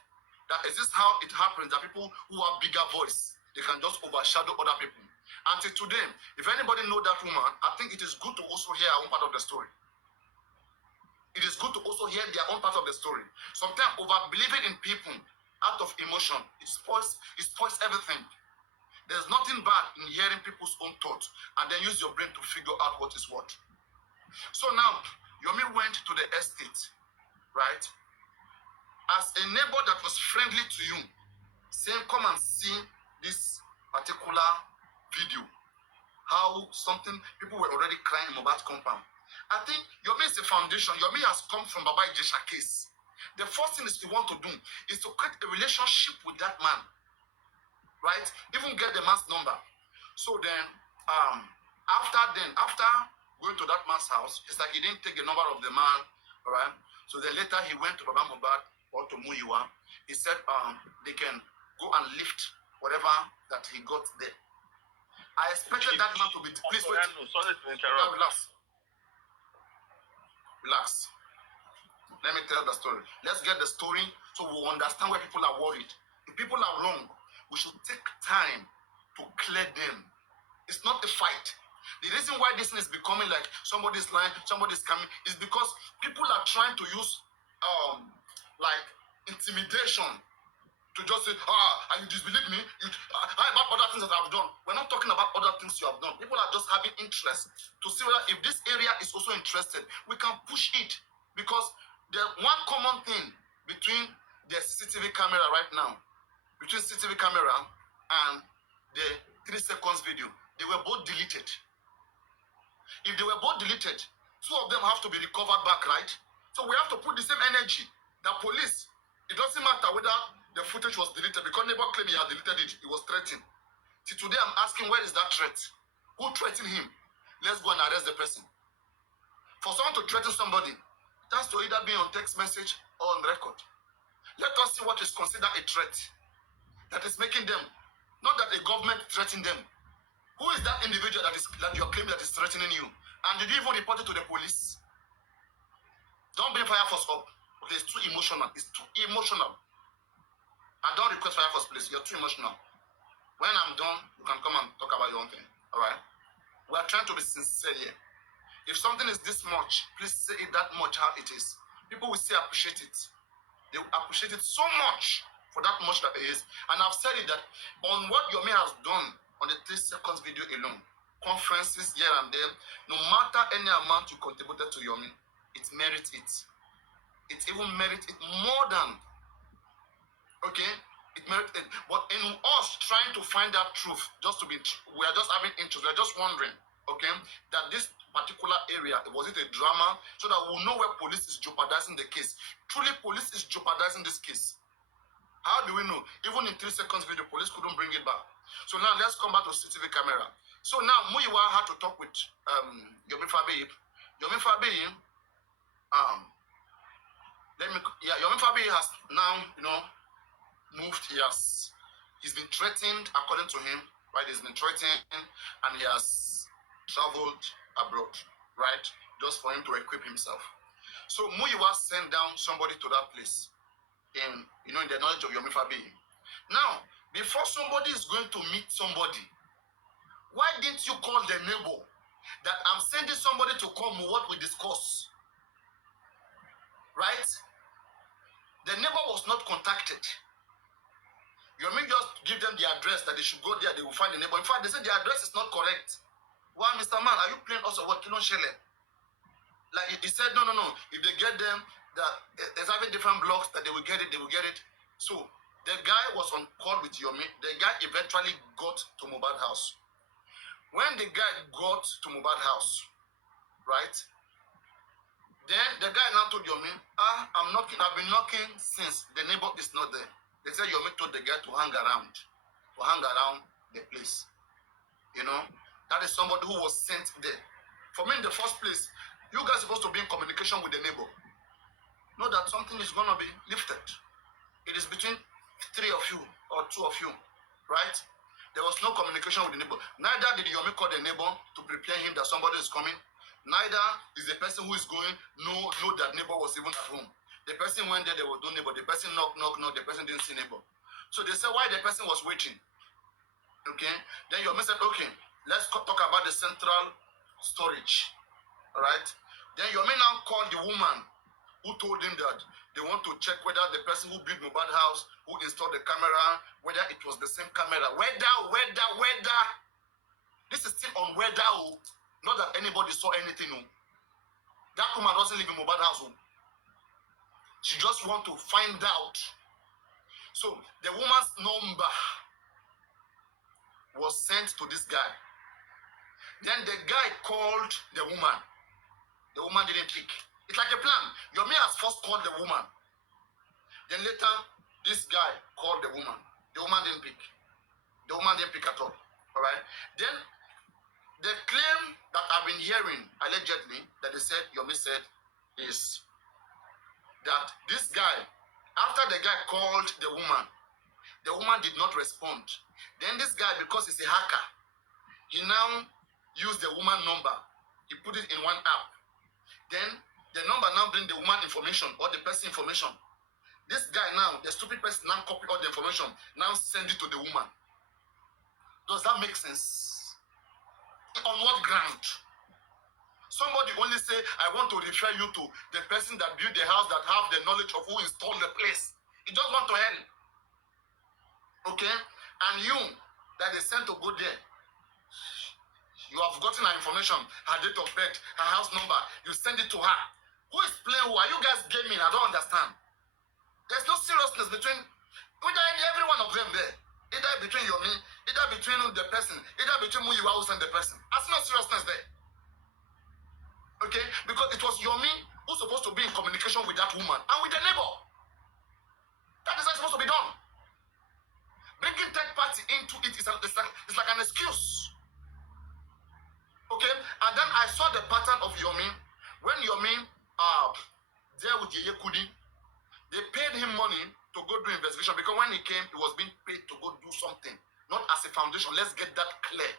That is this how it happens, that people who have bigger voice, they can just overshadow other people. Until today, if anybody know that woman, I think it is good to also hear our own part of the story. It is good to also hear their own part of the story. Sometimes over-believing in people out of emotion, it spoils everything. There's nothing bad in hearing people's own thoughts and then use your brain to figure out what is what. So now, Yomi went to the estate, right? As a neighbor that was friendly to you, saying, come and see this particular video. How people were already crying in Mubad's compound. I think Yomi is a foundation. Yomi has come from Baba Ijesha case. The first thing you want to do is to create a relationship with that man, right? Even get the man's number. So then, after going to that man's house, it's like he didn't take the number of the man, all right? So then later he went to Baba Mubad or to Muyiwa. He said they can go and lift whatever that he got there. I expected that man to be... Please wait. Sorry to interrupt. Relax. Let me tell the story. Let's get the story so we understand why people are worried. If people are wrong, we should take time to clear them. It's not a fight. The reason why this thing is becoming like somebody's lying, somebody's coming, is because people are trying to use like intimidation to just say, and you disbelieve me, how about other things that I've done? We're not talking about other things you have done. People are just having interest to see whether if this area is also interested, we can push it. Because the one common thing between the CCTV camera right now, between CCTV camera and the 3 seconds video, they were both deleted. If they were both deleted, 2 of them have to be recovered back, right? So we have to put the same energy. The police, it doesn't matter whether the footage was deleted, because neighbor claimed he had deleted it. He was threatened. See, today I'm asking, where is that threat? Who threatened him? Let's go and arrest the person. For someone to threaten somebody, it has to either be on text message or on record. Let us see what is considered a threat that is making them, not that a government threatened them. Who is that individual that you're claiming that is threatening you? And did you even report it to the police? Don't bring Fire Force up. Okay, it's too emotional. It's too emotional. And don't request Fire Force, please. You're too emotional. When I'm done, you can come and talk about your own thing. All right? We are trying to be sincere here. If something is this much, please say it that much how it is. People will still appreciate it. They will appreciate it so much for that much that it is. And I've said it that on what Yomi has done on the 3 seconds video alone, conferences here and there, no matter any amount you contributed to Yomi, it merits it. It even merits it more than, okay, it merits it. But in us trying to find that truth, we are just having interest, we are just wondering, okay, that this particular area? Was it a drama? So that we'll know where police is jeopardizing the case. Truly, police is jeopardizing this case. How do we know? Even in 3 seconds video, police couldn't bring it back. So now let's come back to CCTV camera. So now Muyiwa had to talk with Yomi Fabi. Yomi Fabi, Yomi Fabi has now, moved. He's been threatened, according to him, right? He's been threatened and he has traveled abroad, right? Just for him to equip himself. So Muyiwa sent down somebody to that place in the knowledge of Yomi Fabi. Now, before somebody is going to meet somebody, why didn't you call the neighbor that I'm sending somebody to come, what we discuss? Right? The neighbor was not contacted. Yomi just give them the address that they should go there, they will find the neighbor. In fact, they said the address is not correct. Why, Mr. Man, are you playing us or what? Like he said, no. If they get them, that there's having different blocks that they will get it. So the guy was on call with Yomi. The guy eventually got to Mohbad house. When the guy got to Mohbad house, right? Then the guy now told Yomi, I'm knocking. I've been knocking since the neighbor is not there. They said Yomi told the guy to hang around the place. That is somebody who was sent there. For me, in the first place, you guys are supposed to be in communication with the neighbor. Know that something is going to be lifted. It is between 3 of you or 2 of you, right? There was no communication with the neighbor. Neither did Yomi call the neighbor to prepare him that somebody is coming. Neither is the person who is going know that neighbor was even at home. The person went there was no neighbor. The person knock. The person didn't see neighbor. So they said why the person was waiting. Okay. Then Yomi said, okay, let's talk about the central storage. All right. Then Yomi now called the woman who told him that they want to check whether the person who built Mohbad house, who installed the camera, whether it was the same camera. Whether. This is still on whether, not that anybody saw anything. That woman doesn't live in Mohbad house. She just want to find out. So the woman's number was sent to this guy. Then the guy called the woman. The woman didn't pick. It's like a plan. Yomi has first called the woman. Then later, this guy called the woman. The woman didn't pick. The woman didn't pick at all. All right? Then the claim that I've been hearing, allegedly, that Yomi said, is that this guy, after the guy called the woman did not respond. Then this guy, because he's a hacker, he now used the woman number. He put it in one app. Then the number now bring the woman information or the person information. This guy now, the stupid person now copy all the information, now send it to the woman. Does that make sense? On what ground? Somebody only say, I want to refer you to the person that built the house, that have the knowledge of who installed the place. He just want to help. Okay? And you, that is sent to go there, you have gotten her information, her date of birth, her house number, you send it to her. Who is playing who? Are you guys gaming? I don't understand. There's no seriousness between every one of them there. Either between Yomi, either between the person, either between Muyiwa and the person. There's no seriousness there. Okay? Because it was Yomi who's supposed to be in communication with that woman and with the neighbor. That is not supposed to be done. Bringing third party into it is like an excuse. Okay? And then I saw the pattern of Yomi. When Yomi there with Yeye Kudi, they paid him money to go do investigation because when he came, he was being paid to go do something. Not as a foundation. Let's get that clear.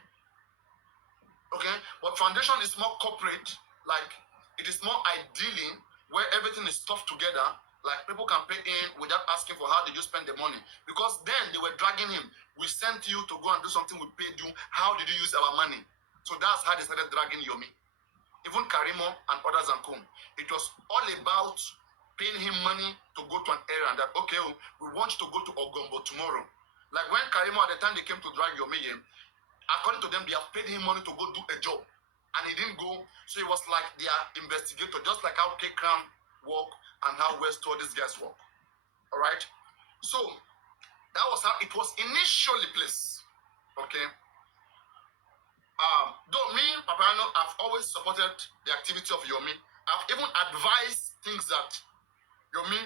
Okay? But foundation is more corporate. Like, it is more ideally where everything is stuffed together. Like, people can pay in without asking for how did you spend the money. Because then they were dragging him. We sent you to go and do something, we paid you. How did you use our money? So that's how they started dragging Yomi. Even Karimo and others and Kum. It was all about paying him money to go to an area that, okay, we want you to go to Ogombo tomorrow. Like when Karimo, at the time they came to drag Yomi, according to them, they have paid him money to go do a job. And he didn't go, so it was like their investigator, just like how K-Cram work and how West told these guys work. All right? So, that was how it was initially placed. Okay? Though me, Papariano, I've always supported the activity of Yomi. I've even advised things that Yomi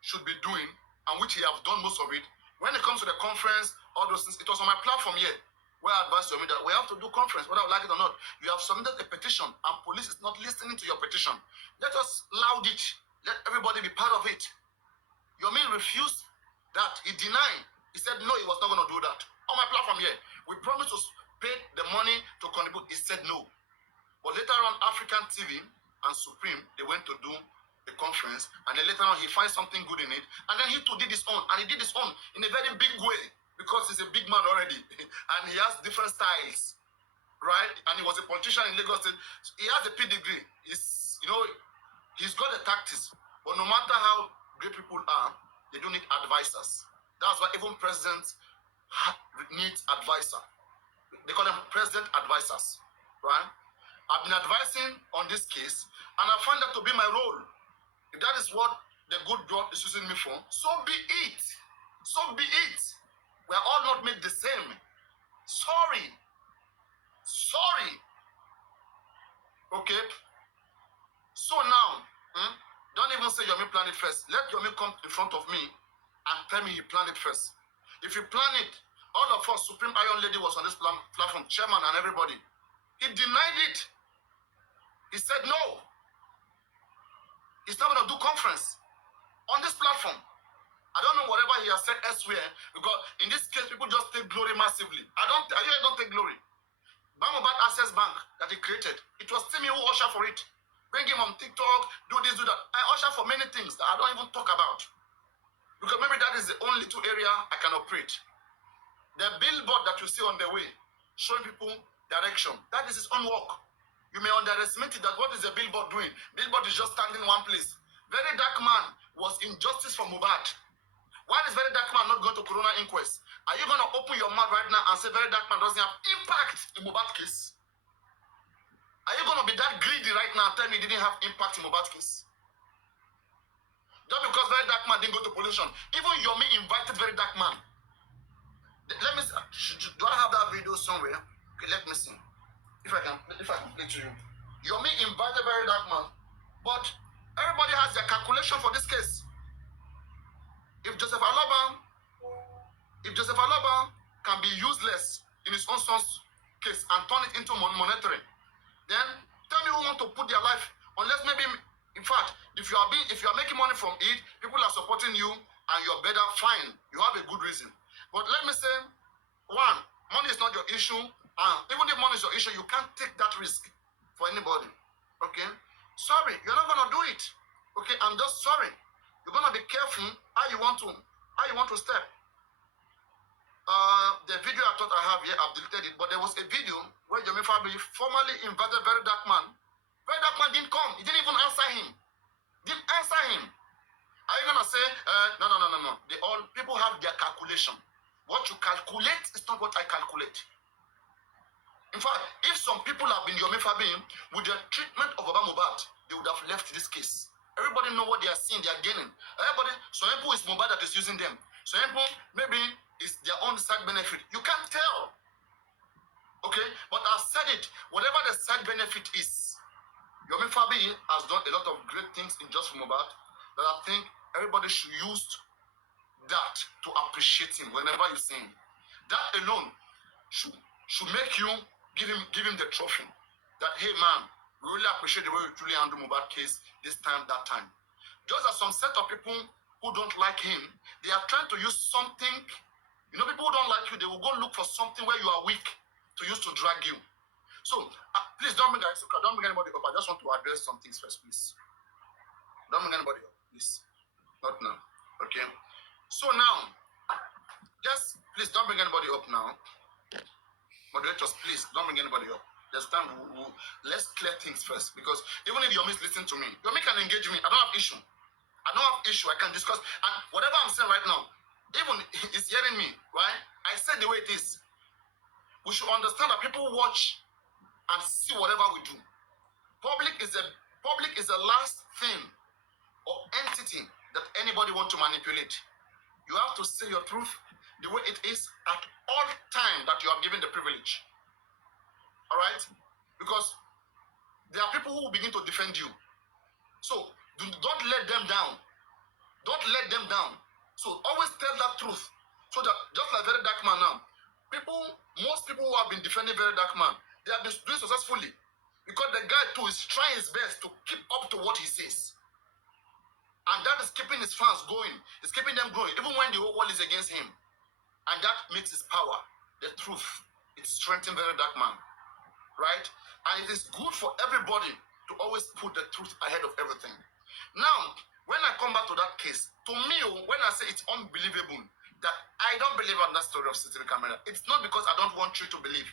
should be doing, and which he have done most of it. When it comes to the conference, all those things, it was on my platform here, where I advised Yomi that we have to do conference, whether I like it or not. You have submitted a petition, and police is not listening to your petition. Let us loud it. Let everybody be part of it. Yomi refused that. He denied. He said, no, he was not going to do that. On my platform here, we promised to pay the money to contribute. He said no. But later on, African TV and Supreme, they went to do the conference, and then later on, he finds something good in it, and then he too did his own, and he did his own in a very big way, because he's a big man already, and he has different styles, right? And he was a politician in Lagos State. He has a pedigree. He's, he's got the tactics. But no matter how great people are, they do need advisors. That's why even presidents need advisor. They call them president advisors, right? I've been advising on this case, and I find that to be my role. If that is what the good God is using me for, so be it. So be it. We are all not made the same. Sorry. Sorry. Okay? So now, don't even say Yomi planned it first. Let Yomi come in front of me and tell me he planned it first. If he planned it, all of us, Supreme Iron Lady was on this platform, chairman and everybody. He denied it. He said no. He's not going to do conference on this platform. I don't know whatever he has said elsewhere, because in this case, people just take glory massively. I don't take glory. Bamobad Access Bank that he created, it was Timmy who ushered for it. Bring him on TikTok, do this, do that. I usher for many things that I don't even talk about, because maybe that is the only two area I can operate. The billboard that you see on the way, showing people direction, that is his own work. You may underestimate it, that what is the billboard doing? Billboard is just standing in one place. Very Dark Man was injustice for Mubad. Why is Very Dark Man not going to Corona inquest? Are you going to open your mouth right now and say Very Dark Man doesn't have impact in Mubad case? Are you going to be that greedy right now and tell me he didn't have impact in Mubad case? Just because Very Dark Man didn't go to pollution. Even Yomi invited Very Dark Man. Let me see. Do I have that video somewhere? Okay, let me see. If I can play to you. Yomi invited Very Dark Man, but everybody has their calculation for this case. If Joseph Aloba can be useless in his own son's case and turn it into monetary, then tell me who want to put their life, unless maybe, in fact, if you are making money from it, people are supporting you and you're better, fine. You have a good reason. But let me say, one, money is not your issue. Even if money is your issue, you can't take that risk for anybody. Okay? Sorry, you're not gonna do it. Okay, I'm just sorry. You're gonna be careful how you want to step. The video I thought I have here, I've deleted it, but there was a video where Yomi Fabi formally invited Very Dark Man. Very Dark Man didn't come. He didn't even answer him. Are you gonna say, no? People have their calculation. What you calculate is not what I calculate. In fact, if some people have been Yomi Fabi with the treatment of Baba Mubad, they would have left this case. Everybody know what they are seeing, they are gaining. Some people is Mubad that is using them. Some people, maybe it's their own side benefit. You can't tell. Okay? But I've said it. Whatever the side benefit is, Yomi Fabi has done a lot of great things in Just for Mubad that I think everybody should use that to appreciate him whenever you see him. That alone should make you give him the trophy. That, hey man, we really appreciate the way you truly handle Mubad case this time, that time. Just as some set of people who don't like him, they are trying to use something. People who don't like you, they will go look for something where you are weak to use to drag you. So please don't bring anybody up. I just want to address some things first, please. Don't bring anybody up, please. Not now. Okay. So now, just please don't bring anybody up now. Moderators, please don't bring anybody up. There's time. Let's clear things first, because even if Yomi listening to me, Yomi can engage me. I don't have issue. I can discuss, and whatever I'm saying right now, even he's hearing me, right? I said the way it is. We should understand that people watch and see whatever we do. Public is the last thing or entity that anybody want to manipulate. You have to say your truth the way it is at all time that you are given the privilege. All right? Because there are people who will begin to defend you. So don't let them down. Don't let them down. So always tell that truth. So that just like Very Dark Man now, most people who have been defending Very Dark Man, they have been doing successfully. Because the guy too is trying his best to keep up to what he says. And that is keeping his fans going. It's keeping them going, even when the whole world is against him. And that makes his power, the truth. It strengthens Very Dark Man. Right? And it is good for everybody to always put the truth ahead of everything. Now, when I come back to that case, to me, when I say it's unbelievable that I don't believe on that story of CCTV camera, it's not because I don't want you to believe.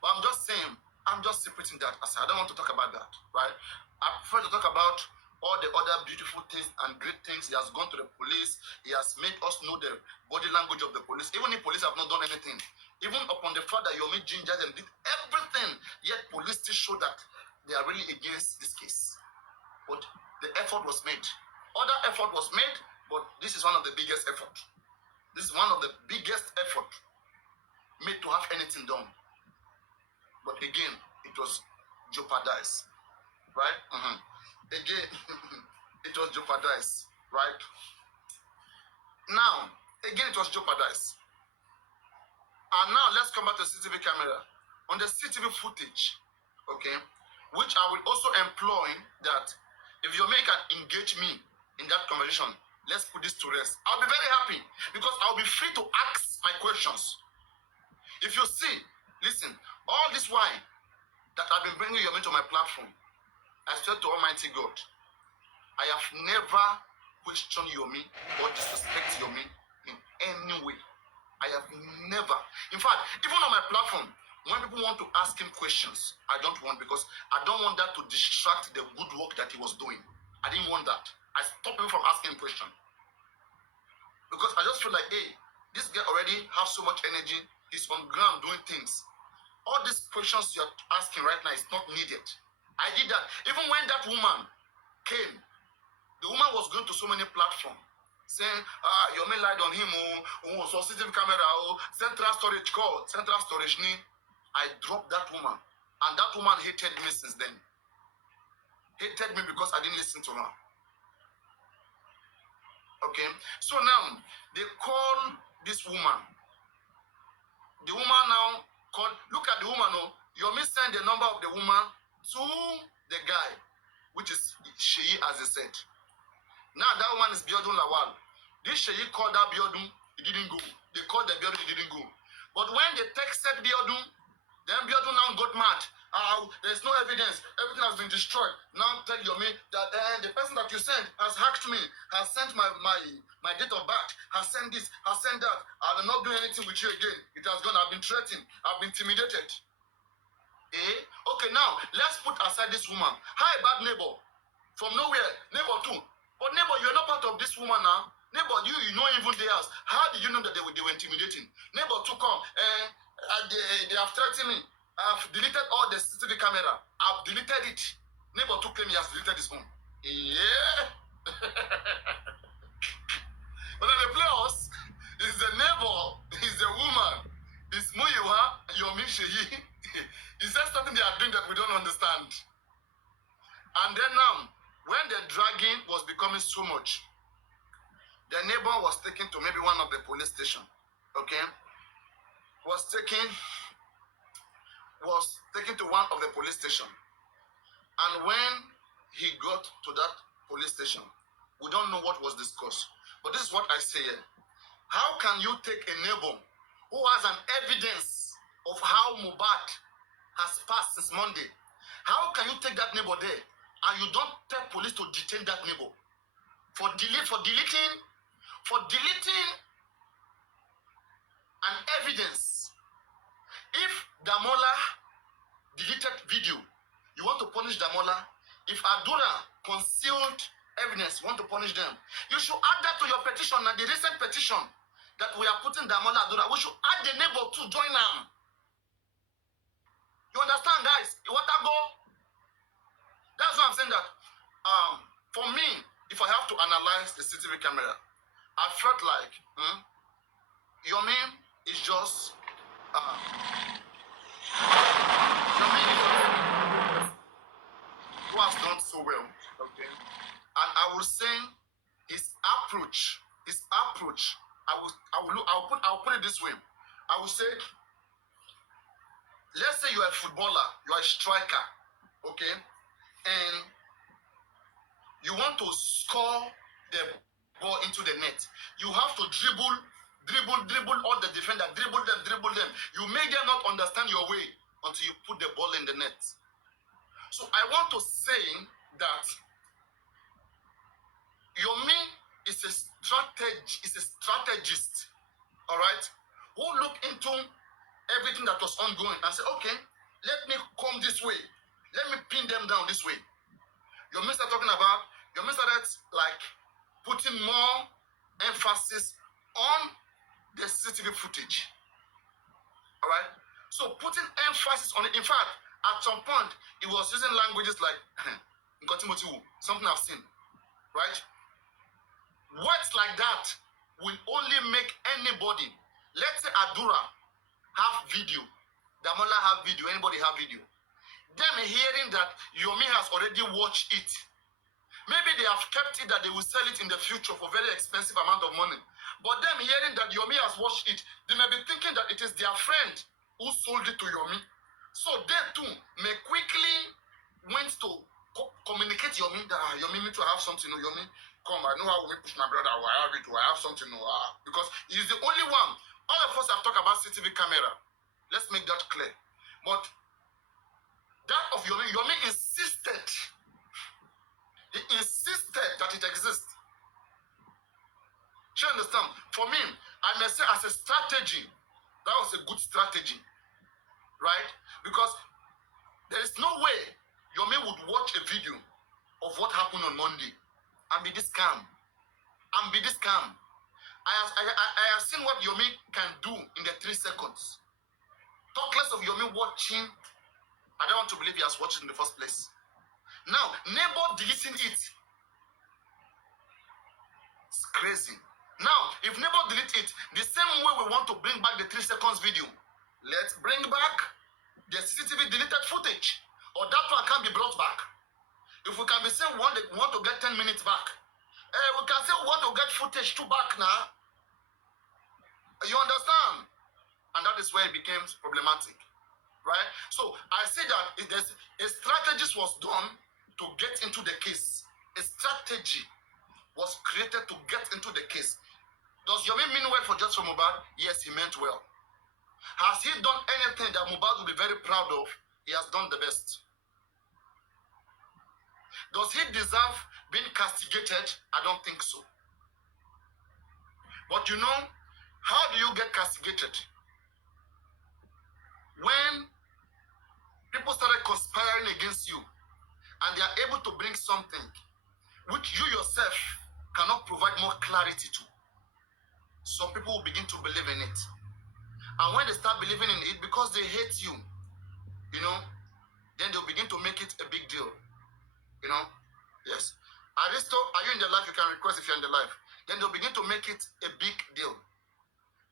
But I'm just saying, I'm just separating that aside. I don't want to talk about that, right? I prefer to talk about all the other beautiful things and great things. He has gone to the police. He has made us know the body language of the police. Even if police have not done anything. Even upon the fact that Yomi gingered and did everything, yet police still show that they are really against this case. But the effort was made. Other effort was made, but this is one of the biggest effort. This is one of the biggest effort made to have anything done. But again, it was jeopardized, right? Again, it was jeopardized, right? Now, again, it was jeopardized. And now let's come back to CCTV camera. On the CCTV footage, okay, which I will also employ that if you can engage me in that conversation, let's put this to rest. I'll be very happy because I'll be free to ask my questions. If you see, listen, all this while that I've been bringing Yomi to my platform, I said to Almighty God, I have never questioned Yomi or disrespect Yomi in any way. I have never. In fact, even on my platform, when people want to ask him questions, I don't want, because I don't want that to distract the good work that he was doing. I didn't want that. I stopped him from asking him questions. Because I just feel like, hey, this guy already has so much energy. He's on ground doing things. All these questions you're asking right now is not needed. I did that. Even when that woman came, the woman was going to so many platforms, saying, Yomi lied on him, so CCTV camera, central storage call, central storage ni. I dropped that woman. And that woman hated me since then. Hated me because I didn't listen to her. Okay? So now, they call this woman. The woman now called, look at the woman, Yomi sent the number of the woman to the guy, which is Sheyi, as they said. Now that woman is Biodun Lawal. This Sheyi called that Biodun, he didn't go. They called the Biodun, he didn't go. But when they texted Biodun, then Biodun now got mad. There's no evidence. Everything has been destroyed. Now tell Yomi that the person that you sent has hacked me, has sent my date of birth, has sent this, has sent that. I will not do anything with you again. It has gone. I've been threatened. I've been intimidated. Okay, now let's put aside this woman. Hi, bad neighbor. From nowhere, neighbor too. But neighbor, you're not part of this woman now. Neighbor, you know even theirs. How did you know that they were intimidating? Neighbor to come. They have threatened me. I've deleted all the CCTV camera. I've deleted it. Neighbor to claim he has deleted his own. Yeah. But then the players is the neighbor, is the woman, is Muyiwa, Yomi Sheyi. He says something they are doing that we don't understand. And then now, when the dragging was becoming so much, the neighbor was taken to maybe one of the police stations. Okay? Was taken to one of the police station. And when he got to that police station, we don't know what was discussed. But this is what I say here. How can you take a neighbor who has an evidence of how Mohbad has passed since Monday? How can you take that neighbor there and you don't tell police to detain that neighbor for deleting an evidence? If Damola deleted video, you want to punish Damola. If Adura concealed evidence, you want to punish them. You should add that to your petition, and the recent petition that we are putting Damola Adura, we should add the neighbor to join them. You understand, guys? What I go? That's why I'm saying that. For me, if I have to analyze the CCTV camera, I felt like Yomi is just who has done so well. Okay. And I will say his approach, I'll put it this way. I will say, let's say you are a footballer, you are a striker, okay, and you want to score the ball into the net. You have to dribble all the defender, dribble them. You may them not understand your way until you put the ball in the net. So I want to say that Yomi is a strategist, all right, who look into everything that was ongoing and say, okay, let me come this way. Let me pin them down this way. Yomi started like putting more emphasis on the CCTV footage. All right? So putting emphasis on it. In fact, at some point, he was using languages like something I've seen. Right? Words like that will only make anybody, let's say Adura have video, Damola have video, anybody have video. Them hearing that Yomi has already watched it. Maybe they have kept it that they will sell it in the future for very expensive amount of money. But them hearing that Yomi has watched it, they may be thinking that it is their friend who sold it to Yomi. So they too may quickly went to communicate Yomi that Yomi need to have something. Yomi, come, I know how we push my brother. I have it. I have something. Because he's the only one. All of us have talked about CCTV camera. Let's make that clear. But that of Yomi insisted. He insisted that it exists. Do you understand? For me, I may say as a strategy, that was a good strategy. Right? Because there is no way Yomi would watch a video of what happened on Monday and be this calm. I have seen what Yomi can do in the 3 seconds. Talk less of Yomi watching. I don't want to believe he has watched it in the first place. Now, neighbor deleting it. It's crazy. Now, if neighbor delete it, the same way we want to bring back the 3 seconds video, let's bring back the CCTV deleted footage. Or that one can be brought back. If we can be saying we want to get 10 minutes back, we can say we want to get footage too back now. You understand? And that is where it becomes problematic. Right? So I say that if there's a strategy was done to get into the case. A strategy was created to get into the case. Does Yomi mean well for just for Mohbad? Yes, he meant well. Has he done anything that Mohbad will be very proud of? He has done the best. Does he deserve being castigated? I don't think so. But you know, how do you get castigated? When people started conspiring against you and they are able to bring something which you yourself cannot provide more clarity to, some people will begin to believe in it. And when they start believing in it, because they hate you, you know, then they'll begin to make it a big deal. You know? Yes. Aristo, are you in the live? You can request if you're in the live. Then they'll begin to make it a big deal.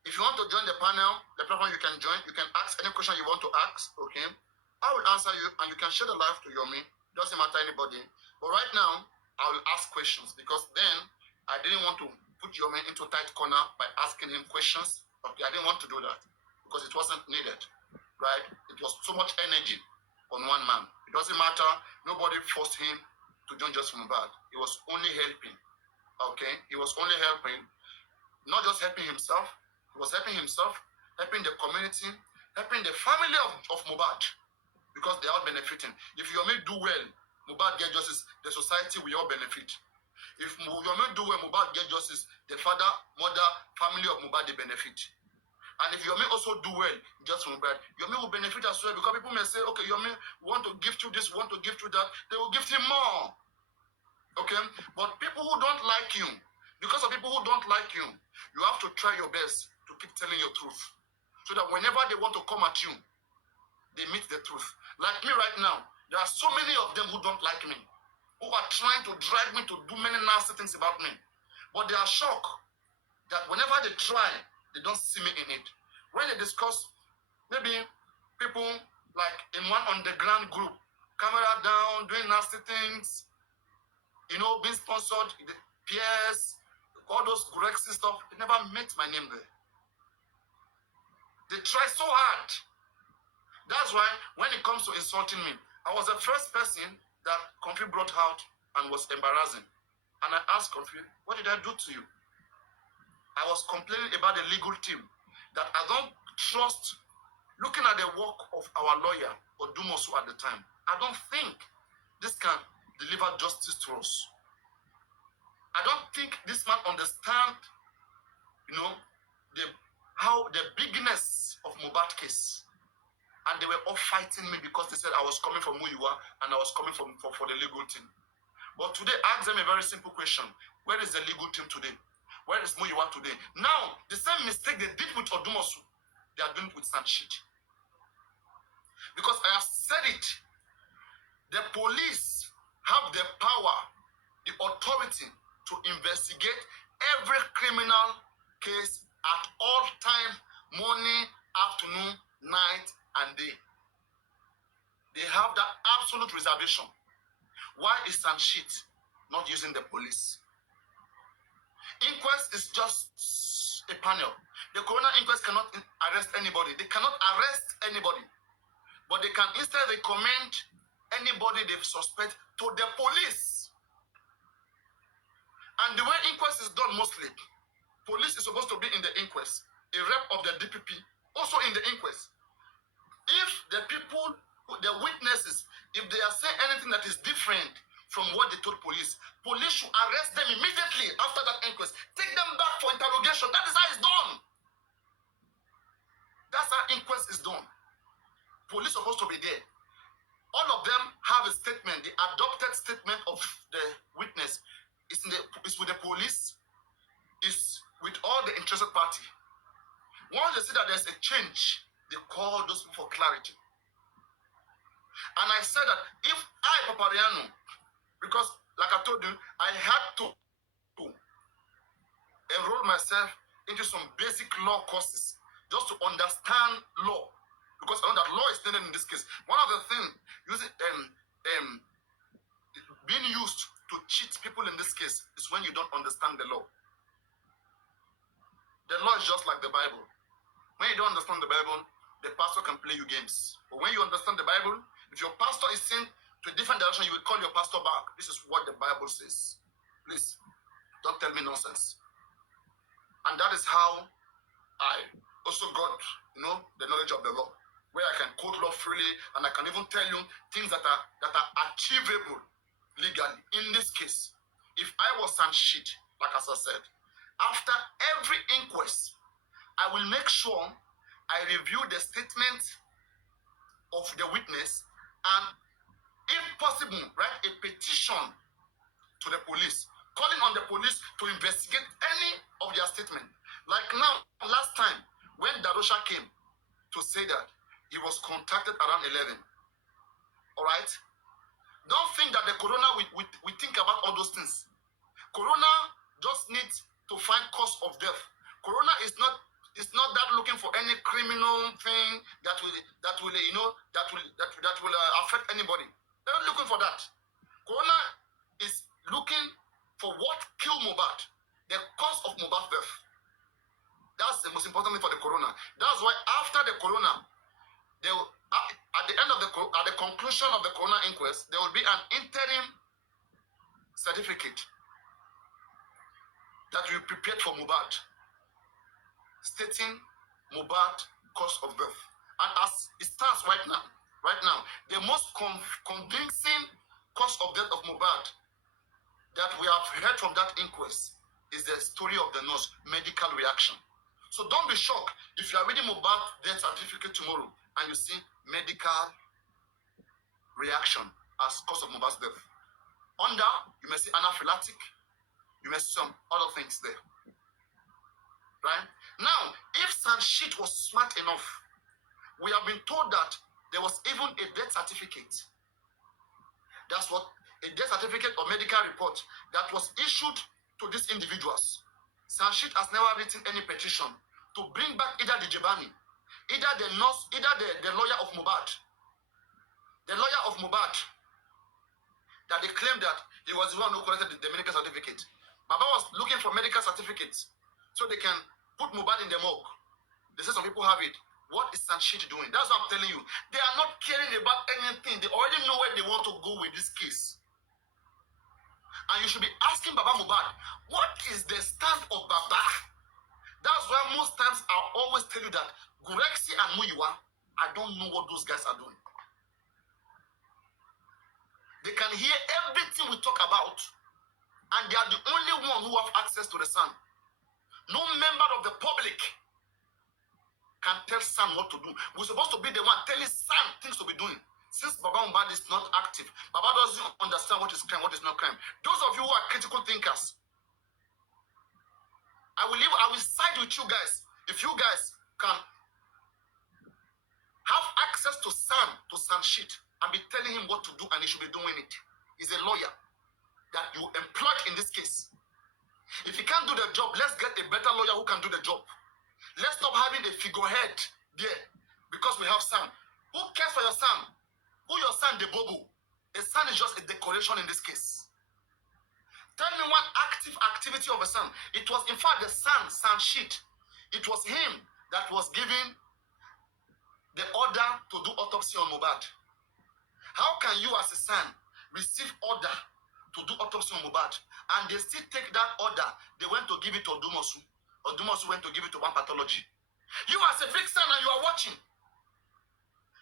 If you want to join the panel, the platform you can join, you can ask any question you want to ask, okay? I will answer you and you can share the live to Yomi. Doesn't matter anybody. But right now, I will ask questions because then I didn't want to put Yomi into a tight corner by asking him questions. Okay, I didn't want to do that because it wasn't needed, right? It was too much energy on one man. It doesn't matter. Nobody forced him to join just from bad. He was only helping, okay? He was only helping, not just helping himself. He was helping himself, helping the community, helping the family of Mohbad because they are all benefiting. If Yomi do well, Mohbad get justice, the society will all benefit. If Yomi do well, Mohbad get justice, the father, mother, family of Mohbad, they benefit. And if Yomi also do well, just from Mohbad, Yomi will benefit as well because people may say, okay, Yomi, we want to give you this, we want to give you that. They will give him more. Okay? But people who don't like you, because of people who don't like you, you have to try your best to keep telling your truth. So that whenever they want to come at you, they meet the truth. Like me right now, there are so many of them who don't like me, who are trying to drag me to do many nasty things about me. But they are shocked that whenever they try, they don't see me in it. When they discuss, maybe people like in one underground group, camera down, doing nasty things, you know, being sponsored, the peers, all those Gurexy stuff. They never met my name there. They try so hard. That's why when it comes to insulting me, I was the first person that Comfy brought out and was embarrassing. And I asked Comfy, what did I do to you? I was complaining about the legal team, that I don't trust, looking at the work of our lawyer, Odumosu at the time, I don't think this can deliver justice to us. I don't think this man understands, you know, how the bigness of Mohbad case. And they were all fighting me because they said I was coming from who you are and I was coming for the legal team. But today, I asked them a very simple question. Where is the legal team today? Where is Muyiwa today? Now, the same mistake they did with Odumosu, they are doing it with Sanshit. Because I have said it, the police have the power, the authority to investigate every criminal case at all time, morning, afternoon, night, and day. They have that absolute reservation. Why is Sanshit not using the police? Inquest is just a panel. The coroner inquest cannot arrest anybody. They cannot arrest anybody. But they can instead recommend anybody they suspect to the police. And the way inquest is done mostly, police is supposed to be in the inquest. A rep of the DPP also in the inquest. If the people, the witnesses, if they are saying anything that is different from what they told police, police should arrest them immediately after that inquest. Take them back for interrogation. That is how it's done. That's how inquest is done. Police are supposed to be there. All of them have a statement, the adopted statement of the witness. It's with the police, it's with all the interested party. Once they see that there's a change, they call those people for clarity. And I said that if I, Papariano, because like I told you, I had to enroll myself into some basic law courses just to understand law. Because I know that law is needed in this case. One of the things being used to cheat people in this case is when you don't understand the law. The law is just like the Bible. When you don't understand the Bible, the pastor can play you games. But when you understand the Bible, if your pastor is sent to a different direction, you will call your pastor back. This is what the Bible says. Please, don't tell me nonsense. And that is how I also got, the knowledge of the law, where I can quote law freely and I can even tell you things that are achievable legally. In this case, if I was Sanshit, like as I said, after every inquest, I will make sure I review the statement of the witness and, if possible, write a petition to the police, calling on the police to investigate any of their statement. Like now, last time, when Darosha came to say that he was contacted around 11. All right? Don't think that the coroner we think about all those things. Coroner just needs to find cause of death. Coroner is not that looking for any criminal thing that will affect anybody. They're not looking for that. Coroner is looking for what killed Mohbad, the cause of Mohbad's death. That's the most important thing for the coroner. That's why after the coroner, at the conclusion of the coroner inquest, there will be an interim certificate that will be prepared for Mohbad, stating Mohbad cause of death. And as it stands right now, the most convincing cause of death of Mohbad that we have heard from that inquest is the story of the nurse, medical reaction. So don't be shocked if you are reading Mohbad death certificate tomorrow and you see medical reaction as cause of Mohbad's death. Under, you may see anaphylactic, you may see some other things there. Right? Now, if Sanshit was smart enough, we have been told that there was even a death certificate. That's what a death certificate or medical report that was issued to these individuals. Sanshit has never written any petition to bring back either the Jebani. either the nurse, either the lawyer of Mohbad, that they claimed that he was the one who collected the medical certificate. Baba was looking for medical certificates so they can put Mohbad in the morgue. They say some people have it. What is Sanshit doing? That's what I'm telling you. They are not caring about anything. They already know where they want to go with this case. And you should be asking Baba Mohbad, what is the stand of Baba? That's why most times I always tell you that Gurexi and Muyiwa, I don't know what those guys are doing. They can hear everything we talk about, and they are the only one who have access to the sun. No member of the public can tell Sam what to do. We're supposed to be the one telling Sam things to be doing. Since Baba Mohbad is not active, Baba doesn't understand what is crime, what is not crime. Those of you who are critical thinkers, I will side with you guys. If you guys can have access to Sanshit, and be telling him what to do, and he should be doing it. He's a lawyer that you employed in this case. If he can't do the job, let's get a better lawyer who can do the job. Let's stop having a figurehead there because we have Sam. Who cares for your son? Who your son, the Bobo? A son is just a decoration in this case. Tell me one active activity of a son. It was in fact the son, Sanshit. It was him that was giving the order to do autopsy on Mohbad. How can you as a son receive order to do autopsy on Mohbad and they still take that order, they went to give it to Odumosu. Odumosu went to give it to one pathology. You as a big son and you are watching.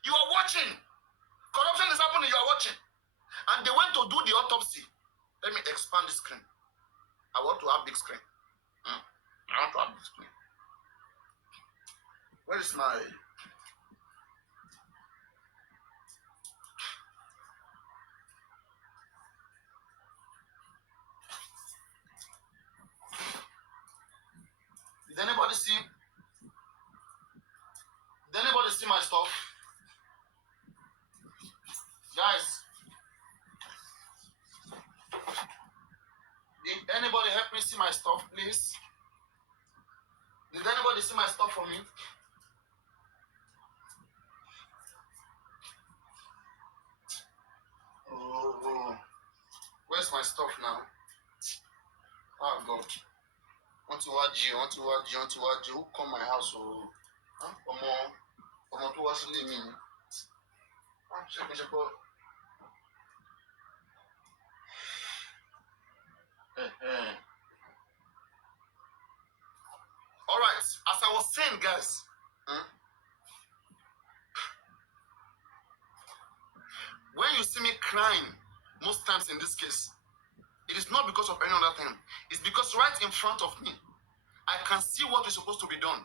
You are watching. Corruption is happening, you are watching. And they went to do the autopsy. Let me expand the screen. I want to have big screen. I want to have big screen. Where is my... Did anybody see? Did anybody see my stuff? Guys, did anybody help me see my stuff, please? Did anybody see my stuff for me? Oh, where's my stuff now? Oh God. Want to watch you? Who come my house? Oh, huh? Come to watch me. All right, as I was saying, guys, when you see me crying, most times in this case, it is not because of any other thing. It's because right in front of me, I can see what is supposed to be done.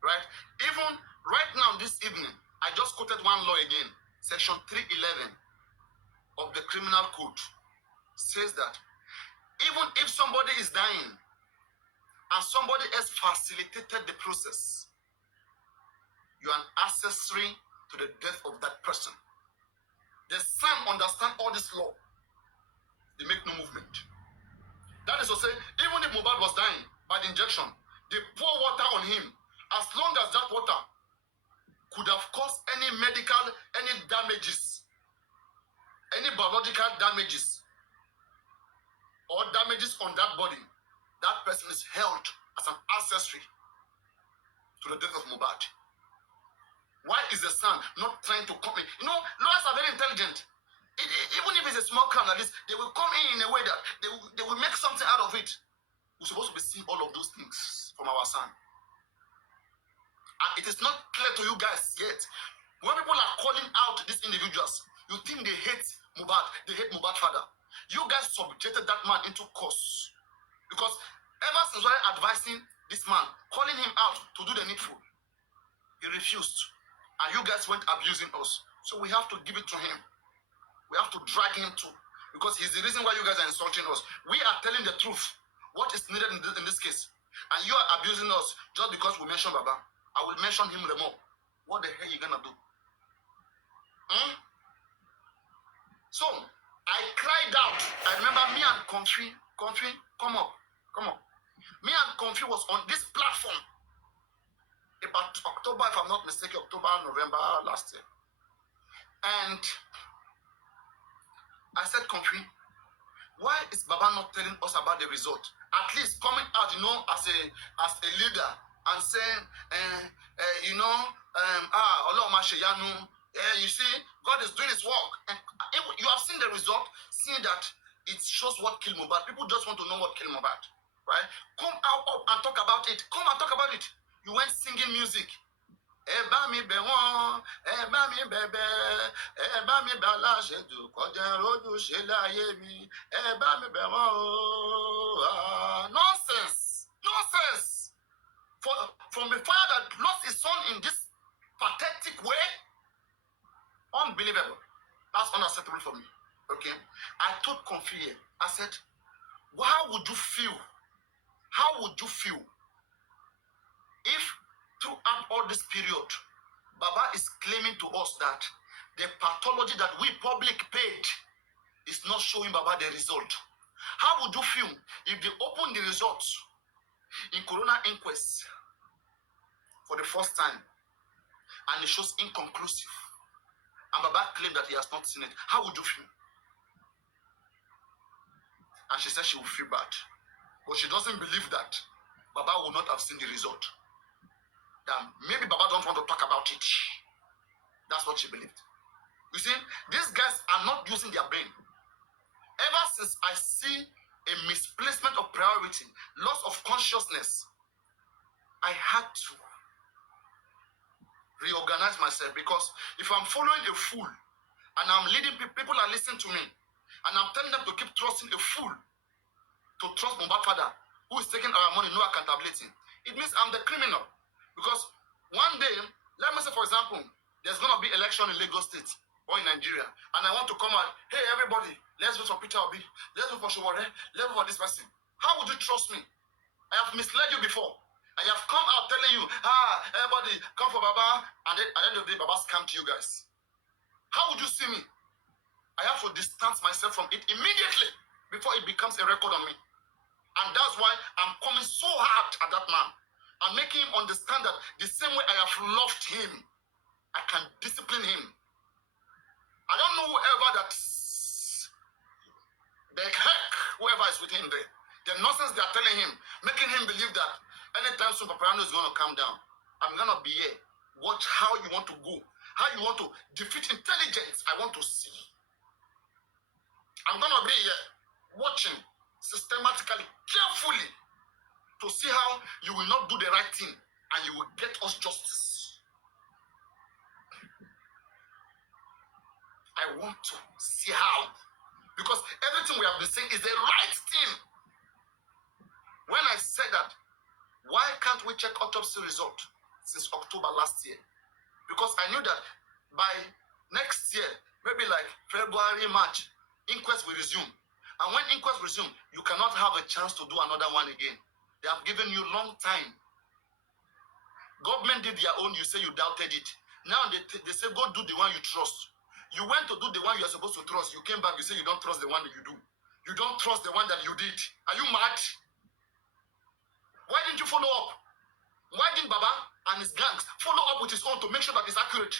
Right? Even right now, this evening, I just quoted one law again. Section 311 of the Criminal Code says that even if somebody is dying and somebody else facilitated the process, you are an accessory to the death of that person. The son understand all this law. They make no movement. That is to say, even if Mohbad was dying by the injection, they pour water on him. As long as that water could have caused any medical, any damages, any biological damages, or damages on that body, that person is held as an accessory to the death of Mohbad. Why is the son not trying to come in? You know, lawyers are very intelligent. Even if it's a small crime like this, they will come in a way that they will make something out of it. We're supposed to be seeing all of those things from our son. And it is not clear to you guys yet. When people are calling out these individuals, you think they hate Mohbad, they hate Mohbad's father. You guys subjected that man into course. Because ever since we were advising this man, calling him out to do the needful, he refused. And you guys went abusing us. So we have to give it to him. We have to drag him too. Because he's the reason why you guys are insulting us. We are telling the truth. What is needed in this case. And you are abusing us just because we mentioned Baba. I will mention him the more. What the hell are you going to do? So, I cried out. I remember me and Comfy, come up. Me and Comfy was on this platform October, if I'm not mistaken, October, November last year. And I said, Comfy, why is Baba not telling us about the result? At least coming out, as a leader and saying, Olorun Sheyanu, you see, God is doing his work. And you have seen the result, seeing that it shows what killed Mohbad. People just want to know what killed Mohbad, right? Come out and talk about it. Come and talk about it. You went singing music. Eba mi be won, eba mi bebe, eba mi bala shedu, koden roju shelaye mi, eba mi be won. Nonsense, nonsense. From a father that lost his son in this pathetic way, unbelievable. That's unacceptable for me. Okay, I told Comfy, I said, how would you feel? How would you feel if throughout all this period, Baba is claiming to us that the pathology that we public paid is not showing Baba the result? How would you feel if they open the results in Corona inquest for the first time and it shows inconclusive and Baba claimed that he has not seen it? How would you feel? And she said she will feel bad, but she doesn't believe that Baba will not have seen the result. That maybe Baba don't want to talk about it. That's what she believed. You see, these guys are not using their brain. Ever since I see a misplacement of priority, loss of consciousness, I had to reorganize myself, because if I'm following a fool and I'm leading people are listening to me and I'm telling them to keep trusting a fool, to trust Mohbad father who is taking our money, no accountability, it means I'm the criminal. Because one day, let me say, for example, there's going to be election in Lagos State or in Nigeria, and I want to come out, hey, everybody, let's vote for Peter Obi, let's vote for Showore, let's vote for this person. How would you trust me? I have misled you before. I have come out telling you, everybody, come for Baba, and then at the end of the day, Baba scammed you guys. How would you see me? I have to distance myself from it immediately before it becomes a record on me. And that's why I'm coming so hard at that man. I'm making him understand that the same way I have loved him, I can discipline him. I don't know whoever whoever is with him there, the nonsense they are telling him, making him believe that anytime soon Papariano is going to come down, I'm going to be here. Watch how you want to go, how you want to defeat intelligence. I want to see. I'm going to be here watching systematically, carefully, to see how you will not do the right thing and you will get us justice. I want to see how. Because everything we have been saying is the right thing. When I said that, why can't we check autopsy result since October last year? Because I knew that by next year, maybe like February, March, inquest will resume. And when inquest resume, you cannot have a chance to do another one again. They have given you long time. Government did their own, you say you doubted it. Now they say, go do the one you trust. You went to do the one you are supposed to trust. You came back, you say you don't trust the one that you do. You don't trust the one that you did. Are you mad? Why didn't you follow up? Why didn't Baba and his gangs follow up with his own to make sure that it's accurate?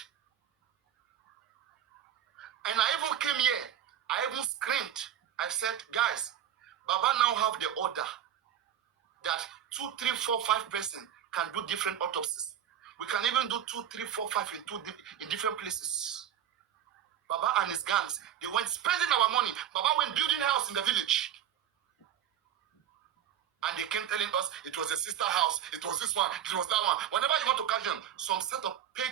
And I even came here, I even screamed. I said, guys, Baba now have the order that 2, 3, 4, 5 person can do different autopsies. We can even do 2, 3, 4, 5 in different places. Baba and his gangs, they went spending our money. Baba went building a house in the village. And they came telling us it was a sister house, it was this one, it was that one. Whenever you want to catch them, some set of paid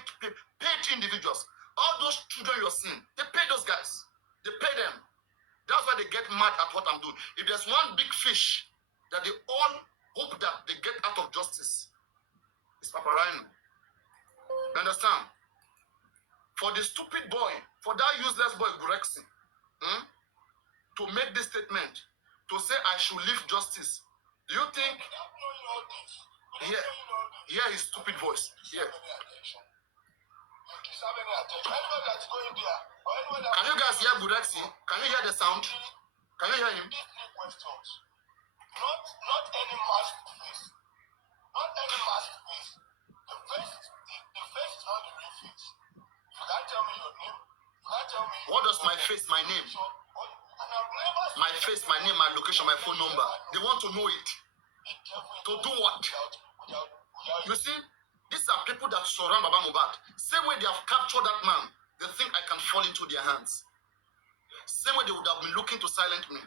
individuals, all those children you're seeing, they pay those guys. They pay them. That's why they get mad at what I'm doing. If there's one big fish that they all hope that they get out of justice, it's Papariano. You understand? For the stupid boy, for that useless boy, Gurexin, to make this statement, to say I should leave justice, do you think? Hear his stupid voice. Here. Can you guys hear Gurexi? Can you hear the sound? Can you hear him? Not any masterpiece. Not any masterpiece. The best face, my name. My face, my name, my location, my phone number. They want to know it. To do what? You see, these are people that surround Baba Mohbad. Same way they have captured that man, they think I can fall into their hands. Same way they would have been looking to silence me.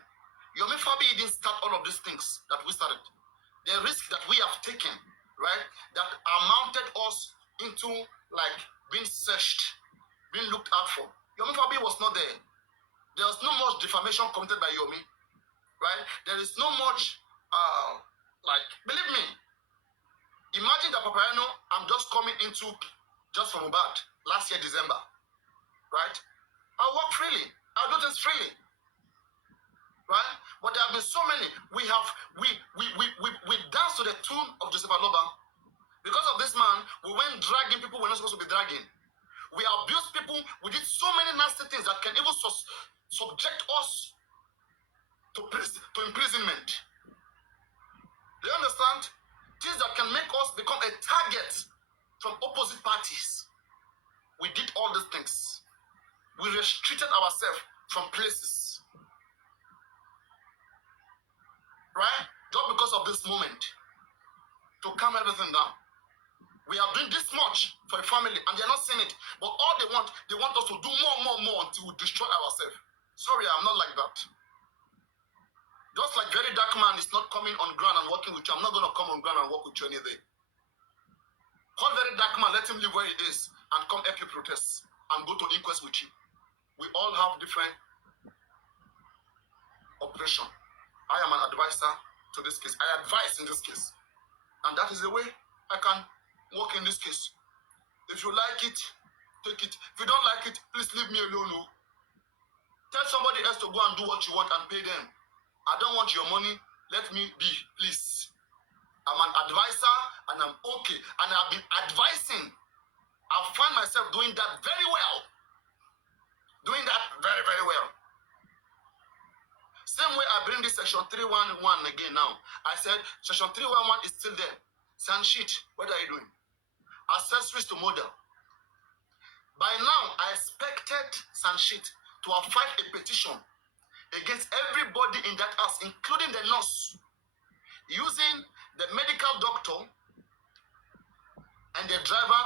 Yomi Fabi didn't start all of these things that we started. The risk that we have taken, right, that amounted us into like being searched, being looked out for. Yomi Fabi was not there. There was no much defamation committed by Yomi, right? There is no much, believe me, imagine that Papariano, I'm just coming into just from Mohbad last year, December, right? I work freely. I do things freely, right? But there have been so many. We danced to the tune of Joseph Aloba. Because of this man, we went dragging people we're not supposed to be dragging. We abused people. We did so many nasty things that can even subject us to imprisonment. Do you understand? Things that can make us become a target from opposite parties. We did all these things. We restricted ourselves from places. Right? Just because of this moment. To calm everything down. We are doing this much for a family and they're not seeing it. But all they want us to do more until we destroy ourselves. Sorry, I'm not like that. Just like very dark man is not coming on ground and working with you, I'm not going to come on ground and work with you any day. Call very dark man, let him live where he is and come help you protest and go to inquest with you. We all have different operation. I am an advisor to this case. I advise in this case. And that is the way I can work in this case. If you like it, take it. If you don't like it, please leave me alone. No. Tell somebody else to go and do what you want and pay them. I don't want your money. Let me be, please. I'm an advisor and I'm okay. And I've been advising. I find myself doing that very well. Doing that very, very well. Same way I bring this section 311 again now. I said section 311 is still there. Sanshit, what are you doing? Accessories to model. By now, I expected Sanshit to have filed a petition against everybody in that house, including the nurse, using the medical doctor and the driver